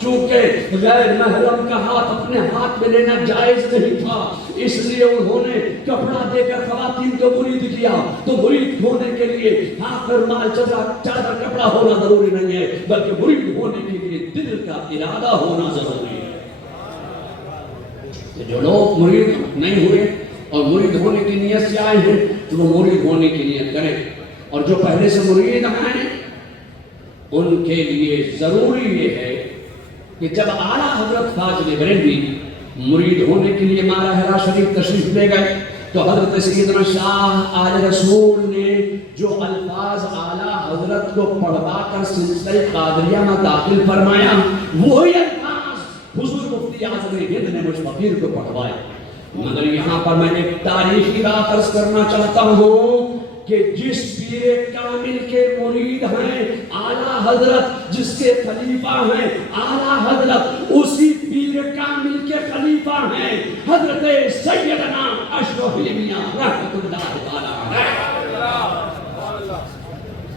چونکہ غیر محرم کا ہاتھ اپنے ہاتھ میں لینا جائز نہیں تھا، اس لیے انہوں نے کپڑا دے کر خواتین کو مرید کیا۔ تو مرید ہونے کے لیے ہاتھ میں رومال، چادر، کپڑا ہونا ضروری نہیں ہے، بلکہ مرید ہونے کے لیے دل کا ارادہ ہونا ضروری ہے۔ جو لوگ مرید نہیں ہوئے اور مرید ہونے کی نیت سے آئے ہیں تو وہ مرید ہونے کی نیت کریں، اور جو پہلے سے مرید ہیں ان کے لیے ضروری یہ ہے کہ جب اعلیٰ حضرت فاضل بریلوی مرید ہونے کے لیے مالا ہرا شریف تشریف لے گئے تو حضرت سیدنا شاہ آل رسول نے جو الفاظ اعلیٰ حضرت کو پڑھوا کر سلسلہ قادریہ میں داخل فرمایا، وہی الفاظ حضور مفتی اعظم ہند نے مجھ فقیر کو پڑھوائے۔ مگر یہاں پر میں ایک تاریخی بات عرض کرنا چاہتا ہوں کہ جس پیر کامل کے مرید ہیں اعلیٰ حضرت، جس کے خلیفہ ہیں اعلیٰ حضرت، اسی پیر کامل کے خلیفہ ہیں حضرت سیدنا اشرف میاں رحمۃ اللہ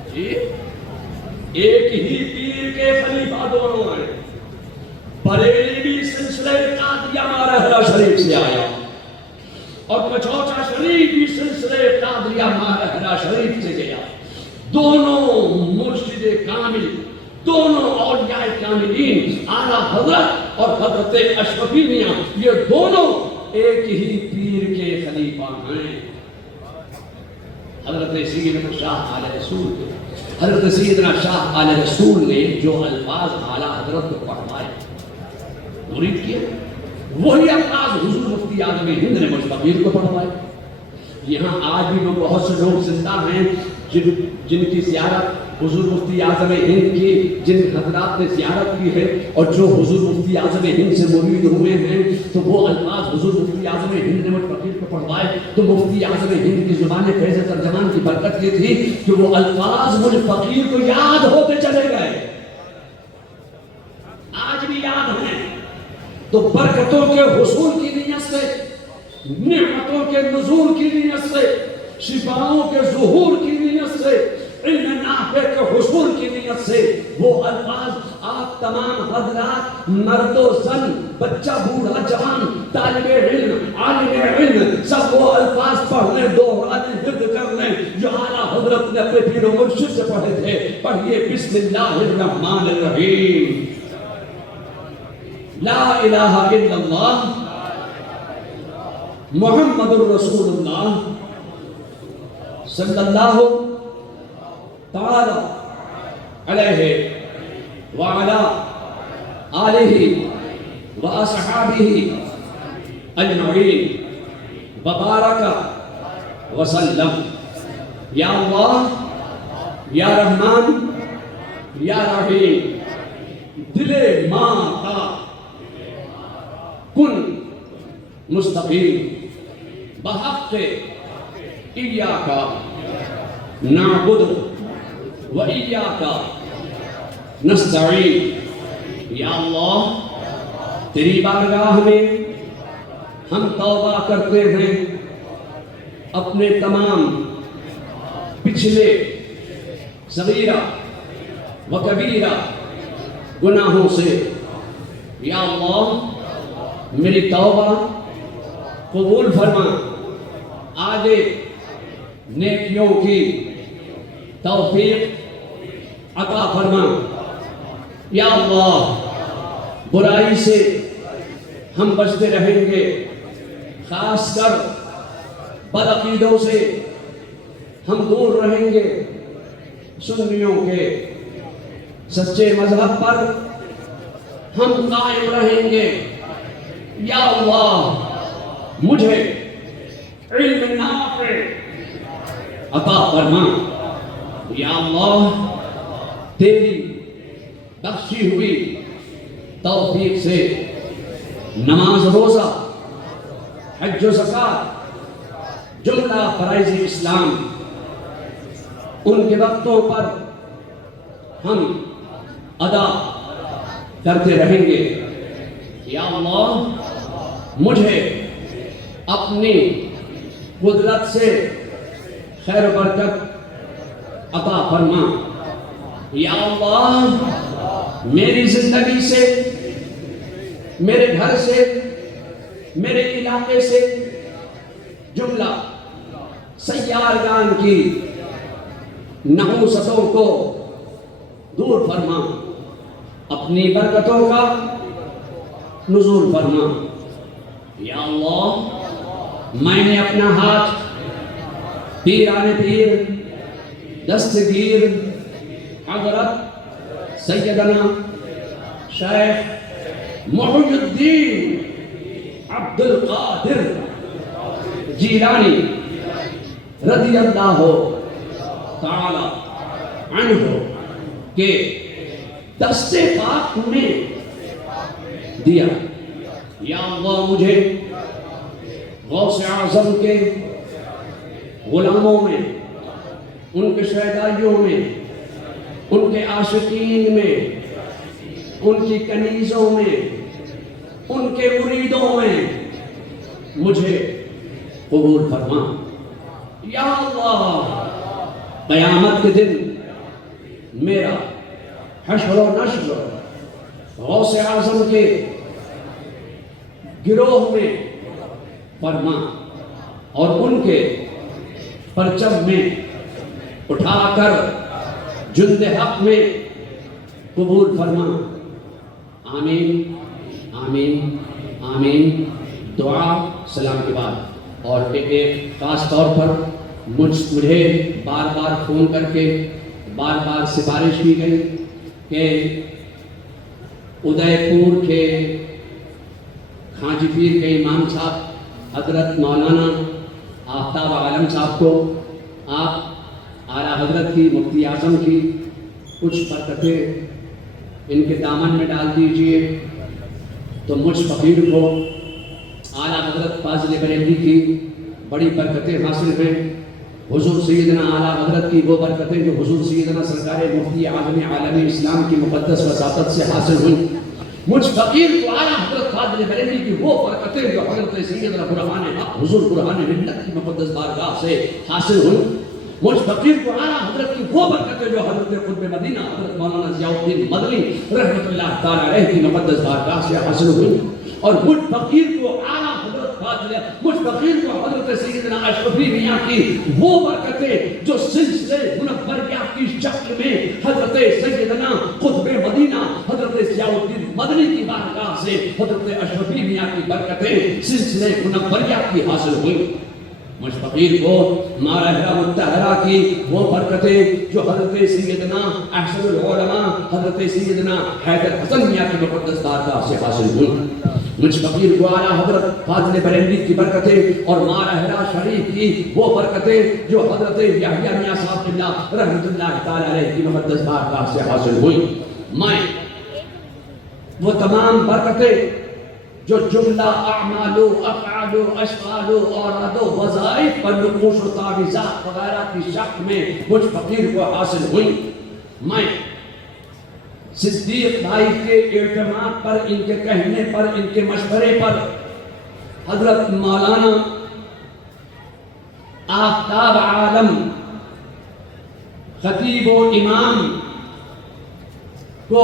علیہ۔ ایک ہی پیر کے خلیفہ دونوں ہیں۔ بریلوی سلسلہ قادریہ مارہرہ شریف سے آیا اور کچوچا شریف بھی سلسلہ قادریہ مارہرہ شریف سے گیا۔ دونوں مرشد مرشد کامل، دونوں اولیاء کاملین اعلیٰ حضرت اور حضرت اشرفی میاں، یہ دونوں ایک ہی پیر کے خلیفہ ہیں۔ حضرت سیدنا شاہ آل رسول، حضرت سیدنا شاہ آل رسول نے جو الفاظ اعلیٰ حضرت کو پڑھوائے، مرید کیا، وہی الفاظ حضور مفتی اعظم ہند نے مجھ فقیر کو پڑھوائے۔ یہاں آج بھی بہت سے لوگ زندہ ہیں جن کی زیارت حضور مفتی اعظم ہند کی، جن حضرات نے زیارت کی ہے اور جو حضور مفتی اعظم ہند سے مرید ہوئے ہیں، تو وہ الفاظ حضور مفتی اعظم ہند نے مجھ فقیر کو پڑھوائے۔ تو مفتی اعظم ہند کی زبان فیض ترجمان کی برکت یہ تھی کہ وہ الفاظ مجھ فقیر کو یاد ہوتے چلے گئے، آج بھی یاد ہیں۔ تو برکتوں کے حصول کی نیت سے، نعمتوں کے نزول کی نیت سے، شفاؤں کے ظہور کی نیت سے، علم نافع کے حصول کی نیت سے وہ الفاظ آپ تمام حضرات، مرد و زن، بچہ بوڑھا جوان، طالب علم عالم علم، سب وہ الفاظ پڑھ لیں، دوہرانے حفظ کر لیں جو اعلیٰ حضرت نے اپنے پیر و مرشد سے پڑھے تھے۔ پڑھیے بسم اللہ الرحمن الرحیم، لا الہ الا اللہ محمد الرسول اللہ صلی اللہ تعالی علیہ وعلا آلہ واصحابہ اجمعین وبارک وسلم۔ یا اللہ، یا رحمان، یا رحیم، دل ماں کا کن مستقیم بحق ایاک نعبد و ایاک نستعین۔ یا اللہ، تیری بارگاہ میں ہم توبہ کرتے ہیں اپنے تمام پچھلے صغیرہ و کبیرہ گناہوں سے۔ یا اللہ، میری توبہ قبول فرما، آگے نیکیوں کی توفیق عطا فرما۔ یا اللہ، برائی سے ہم بچتے رہیں گے، خاص کر بدعقیدوں سے ہم دور رہیں گے، سنیوں کے سچے مذہب پر ہم قائم رہیں گے۔ یا اللہ، مجھے علم نافع عطا فرما۔ یا اللہ، تیری بخشی ہوئی توفیق سے نماز روزہ، حج و زکوٰۃ، جملہ فرائض اسلام، ان کے وقتوں پر ہم ادا کرتے رہیں گے۔ یا اللہ، مجھے اپنی قدرت سے خیر و برکت عطا فرما۔ یا اللہ، میری زندگی سے، میرے گھر سے، میرے علاقے سے جملہ سیارگان کی نحوستوں کو دور فرما، اپنی برکتوں کا نزول فرما۔ یا اللہ، میں نے اپنا ہاتھ پیران پیر دستگیر حضرت سیدنا شیخ محی الدین عبد القادر جیلانی رضی اللہ تعالی عنہ کے دست پاک میں دیا۔ یا اللہ، مجھے غوث اعظم کے غلاموں میں، ان کے شہدائیوں میں، ان کے عاشقین میں، ان کی کنیزوں میں، ان کے مریدوں میں مجھے قبول فرما۔ یا اللہ، قیامت کے دن میرا حشر و نشر غوث اعظم کے گروہ میں فرما، اور ان کے پرچم میں اٹھا کر جند حق میں قبول فرما. آمین آمین آمین. دعا سلام کے بعد. اور ایک خاص طور پر مجھے بار بار فون کر کے بار بار سفارش کی گئی کہ ادے پور کے خانجی پیر کے امام صاحب حضرت مولانا آفتاب عالم صاحب کو آپ اعلیٰ حضرت کی مفتی اعظم کی کچھ برکتیں ان کے دامن میں ڈال دیجئے. تو مجھ فقیر کو اعلیٰ حضرت فاضل بریلوی کی بڑی برکتیں حاصل ہیں. حضور سیدنا اعلیٰ حضرت کی وہ برکتیں جو حضور سیدنا سرکار مفتی اعظم عالم اسلام کی مقدس وساطت سے حاصل ہوئی. مجھ فقیر کو اعلیٰ حضرت فاضل بریلوی کی وہ برکتیں جو حضرت سیدنا برہان حق حضور برہان ملت کی مقدس بارگاہ سے حاصل ہوئی. مجھ فقیر کو اعلیٰ حضرت کی وہ برکتیں جو حضرت قطب مدینہ حضرت مولانا ضیاء الدین مدنی رحمۃ اللہ تعالیٰ علیہ کی مقدس بارگاہ سے حاصل ہوئی. اور مجھ فقیر کو اعلیٰ حضرت فاضل مجھ فقیر کو حضرت سیدنا اشرفی میاں کی وہ برکتیں جو سلسلے منوریہ کی شکل میں حضرت سیدنا قطب مدینہ حضرت ضیاء الدین مدنی کی بارگاہ سے حضرت اشرفی میاں کی برکتیں سلسلے منوریہ کی حاصل ہوئی. مجھ فقیر کو ماہرہ متحرہ کی وہ برکتیں جو حضرت سیدنا احسن العلماء حضرت سیدنا حیدر حسن میاں کی مقدس بارگاہ سے حاصل ہوئی. مجھ فقیر کو اعلیٰ حضرت فاضل بریلوی کی برکتیں اور ماہرہ شریف کی وہ برکتیں جو حضرت یحییٰ میاں صاحب اللہ رحمۃ اللہ تعالیٰ علیہ کی مقدس بارگاہ سے حاصل ہوئی. میں وہ تمام برکتیں جو جملہ اعمال و افعال و اشعال و اوراد و وظائف پر نقوش و تعویذات وغیرہ کی شکل میں مجھ فقیر کو حاصل ہوئی. میں صدیق بھائی کے اعتماد پر ان کے کہنے پر ان کے مشورے پر حضرت مولانا آفتاب عالم خطیب و امام کو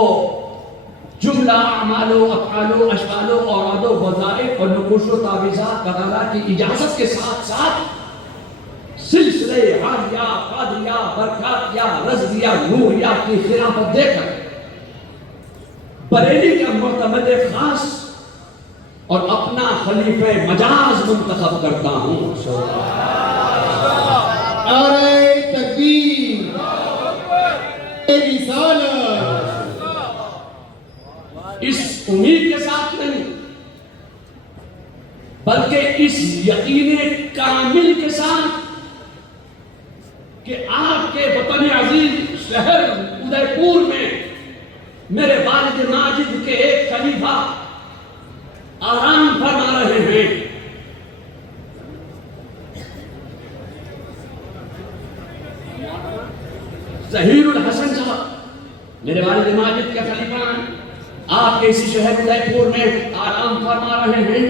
جملہ اعمال و افعال و اشعال و اوراد و وظائف اور نقوش و تعویذات وغیرہ کی اجازت کے ساتھ ساتھ سلسلے حالیہ قادریہ برکاتیہ رضویہ نوریہ کی خلافت دے کر بریلی کا معتمد خاص اور اپنا خلیفہ مجاز منتخب کرتا ہوں. نعرہ تکبیر رسالت. اس امید کے ساتھ نہیں بلکہ اس یقین کامل کے ساتھ کہ آپ کے وطن عزیز شہر ادے پور میں میرے والد ماجد کے ایک خلیفہ آرام فرما رہے ہیں. ظہیر الحسن صاحب میرے والد ماجد کے خلیفہ ہیں. آپ کے اسی شہر ادے پور میں آرام فرما رہے ہیں.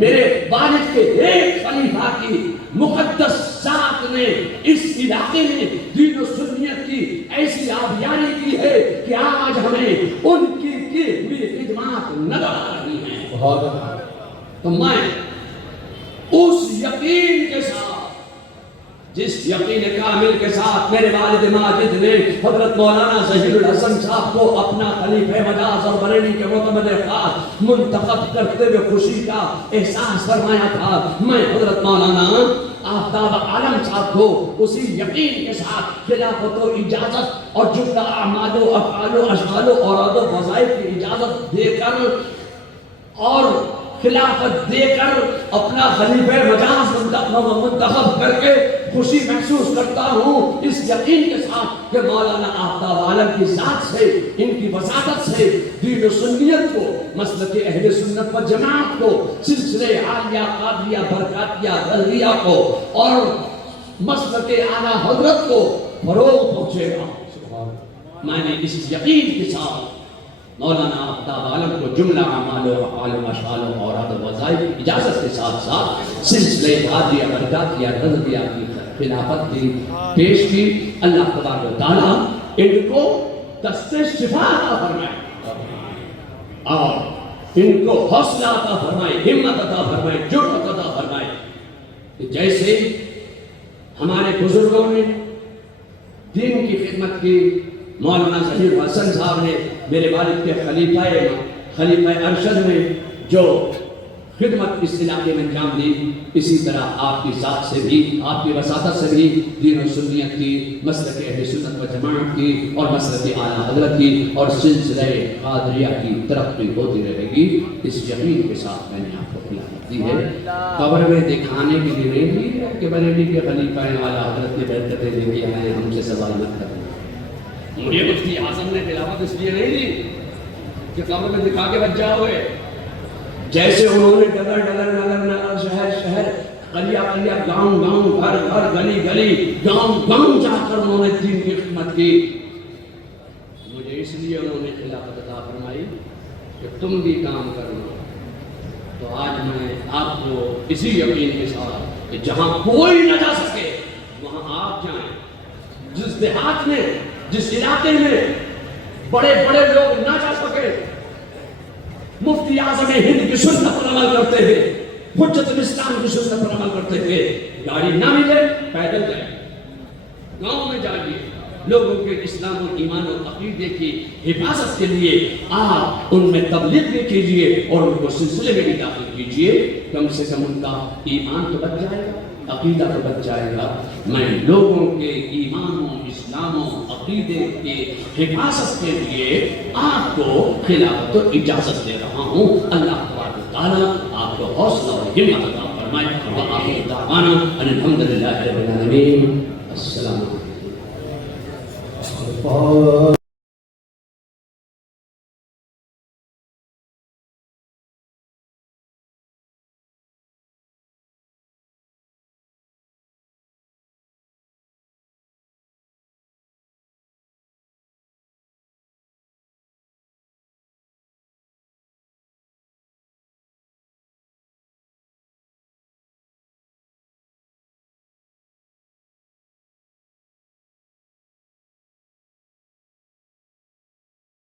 میرے والد کے ایک خلیفہ کی مقدس ذات نے اس علاقے میں دین و سنیت کی ایسی آبیاری کی ہے کہ آج ہمیں ان کی ہوئی خدمات نظر آ رہی ہیں. تو میں اس یقین کے ساتھ جس یقین کامل کے ساتھ میرے والد ماجد نے حضرت مولانا ظہیر الحسن صاحب کو اپنا خلیفہ مجاز اور بریلی کے معتمد خاص منتخب کرتے ہوئے خوشی کا احساس فرمایا تھا، میں حضرت مولانا آفتاب عالم صاحب کو اسی یقین کے ساتھ خلافت و اجازت اور جملہ اعمال و افعال و اشعال و اوراد و وظائف کی اجازت دے کر اور خلافت دے کر اپنا خلیفہ مجاز منتخب کر کے خوشی محسوس کرتا ہوں اس یقین کے ساتھ کہ مولانا آفتاب عالم کی ذات سے ان کی وساطت سے دین و سنیت کو مسلک اہل سنت و جماعت کو سلسلے عالیہ قادریہ برکاتیہ رضویہ کو اور مسلک اعلیٰ حضرت کو فروغ پہنچے گا. میں نے اس یقین کے ساتھ مولانا آفتاب عالم کو جملہ اعمال و افعال و اشعال و اوراد و وظائف کی اجازت کے ساتھ ساتھ سلسلے قادریہ برکاتیہ رضویہ کی خلافت کی پیش کی. اللہ تبارک و تعالیٰ ان کو دست شفا عطا فرمائے اور ان کو حوصلہ عطا فرمائے، ہمت عطا فرمائے، جرأت عطا فرمائے کہ جیسے ہمارے بزرگوں نے دین کی خدمت کی، مولانا ظہیر حسن صاحب نے میرے والد کے خلیفہ ارشد میں جو خدمت اس علاقے میں انجام دی، اسی طرح آپ کی ذات سے بھی، آپ کی وساطت سے بھی دین و سنیت کی، مسلک اہل سنت و جماعت کی اور مسلک اعلیٰ حضرت کی اور سلسلہ قادریہ کی ترقی ہوتی رہے گی، اس یقین کے ساتھ میں نے آپ کو خلافت دی ہے۔ قبر میں دکھانے کے لیے نہیں دی ہے کہ بریلی کے خلیفہ اعلیٰ حضرت کی برکتیں دیں گے، میں ہم سے سوال مت کریں۔ مجھے مفتی اعظم نے خلافت اس لیے نہیں دی کہ قبر میں دکھا کے بچ جاؤ گے، جیسے انہوں نے ڈگر شہر قلیہ گاؤں گھر گلی گاؤں جا کر انہوں نے دین کی خدمت کی، مجھے اس لیے انہوں نے خلافت عطا فرمائی کہ تم بھی کام کرنا۔ تو آج میں آپ کو اسی یقین کے ساتھ کہ جہاں کوئی نہ جا سکے وہاں آپ جائیں، جس دیہات میں جس علاقے میں بڑے لوگ نہ جا سکے، مفتی اعظم ہند کی سنت پر عمل کرتے ہوئے، حجت الاسلام کی سنت پر عمل کرتے ہوئے، گاڑی نہ ملے پیدل جائیں، گاؤں میں جائیے، لوگوں کے اسلام اور ایمان اور عقیدے کی حفاظت کے لیے آپ ان میں تبلیغ بھی کیجئے اور ان کو سلسلے میں بھی داخل کیجئے، کم سے کم ان کا ایمان تو بچ جائے گا، عقیدہ تو بچ جائے گا۔ میں لوگوں کے ایمانوں، اسلاموں، عقیدے کے حفاظت کے لیے آپ کو خلافت و اجازت دے رہا ہوں۔ اللہ تبارک و تعالیٰ آپ کو حوصلہ اور ہمت عطا فرمائے۔ وآخر دعوانا ان الحمدللہ رب العالمین۔ السلام علیکم۔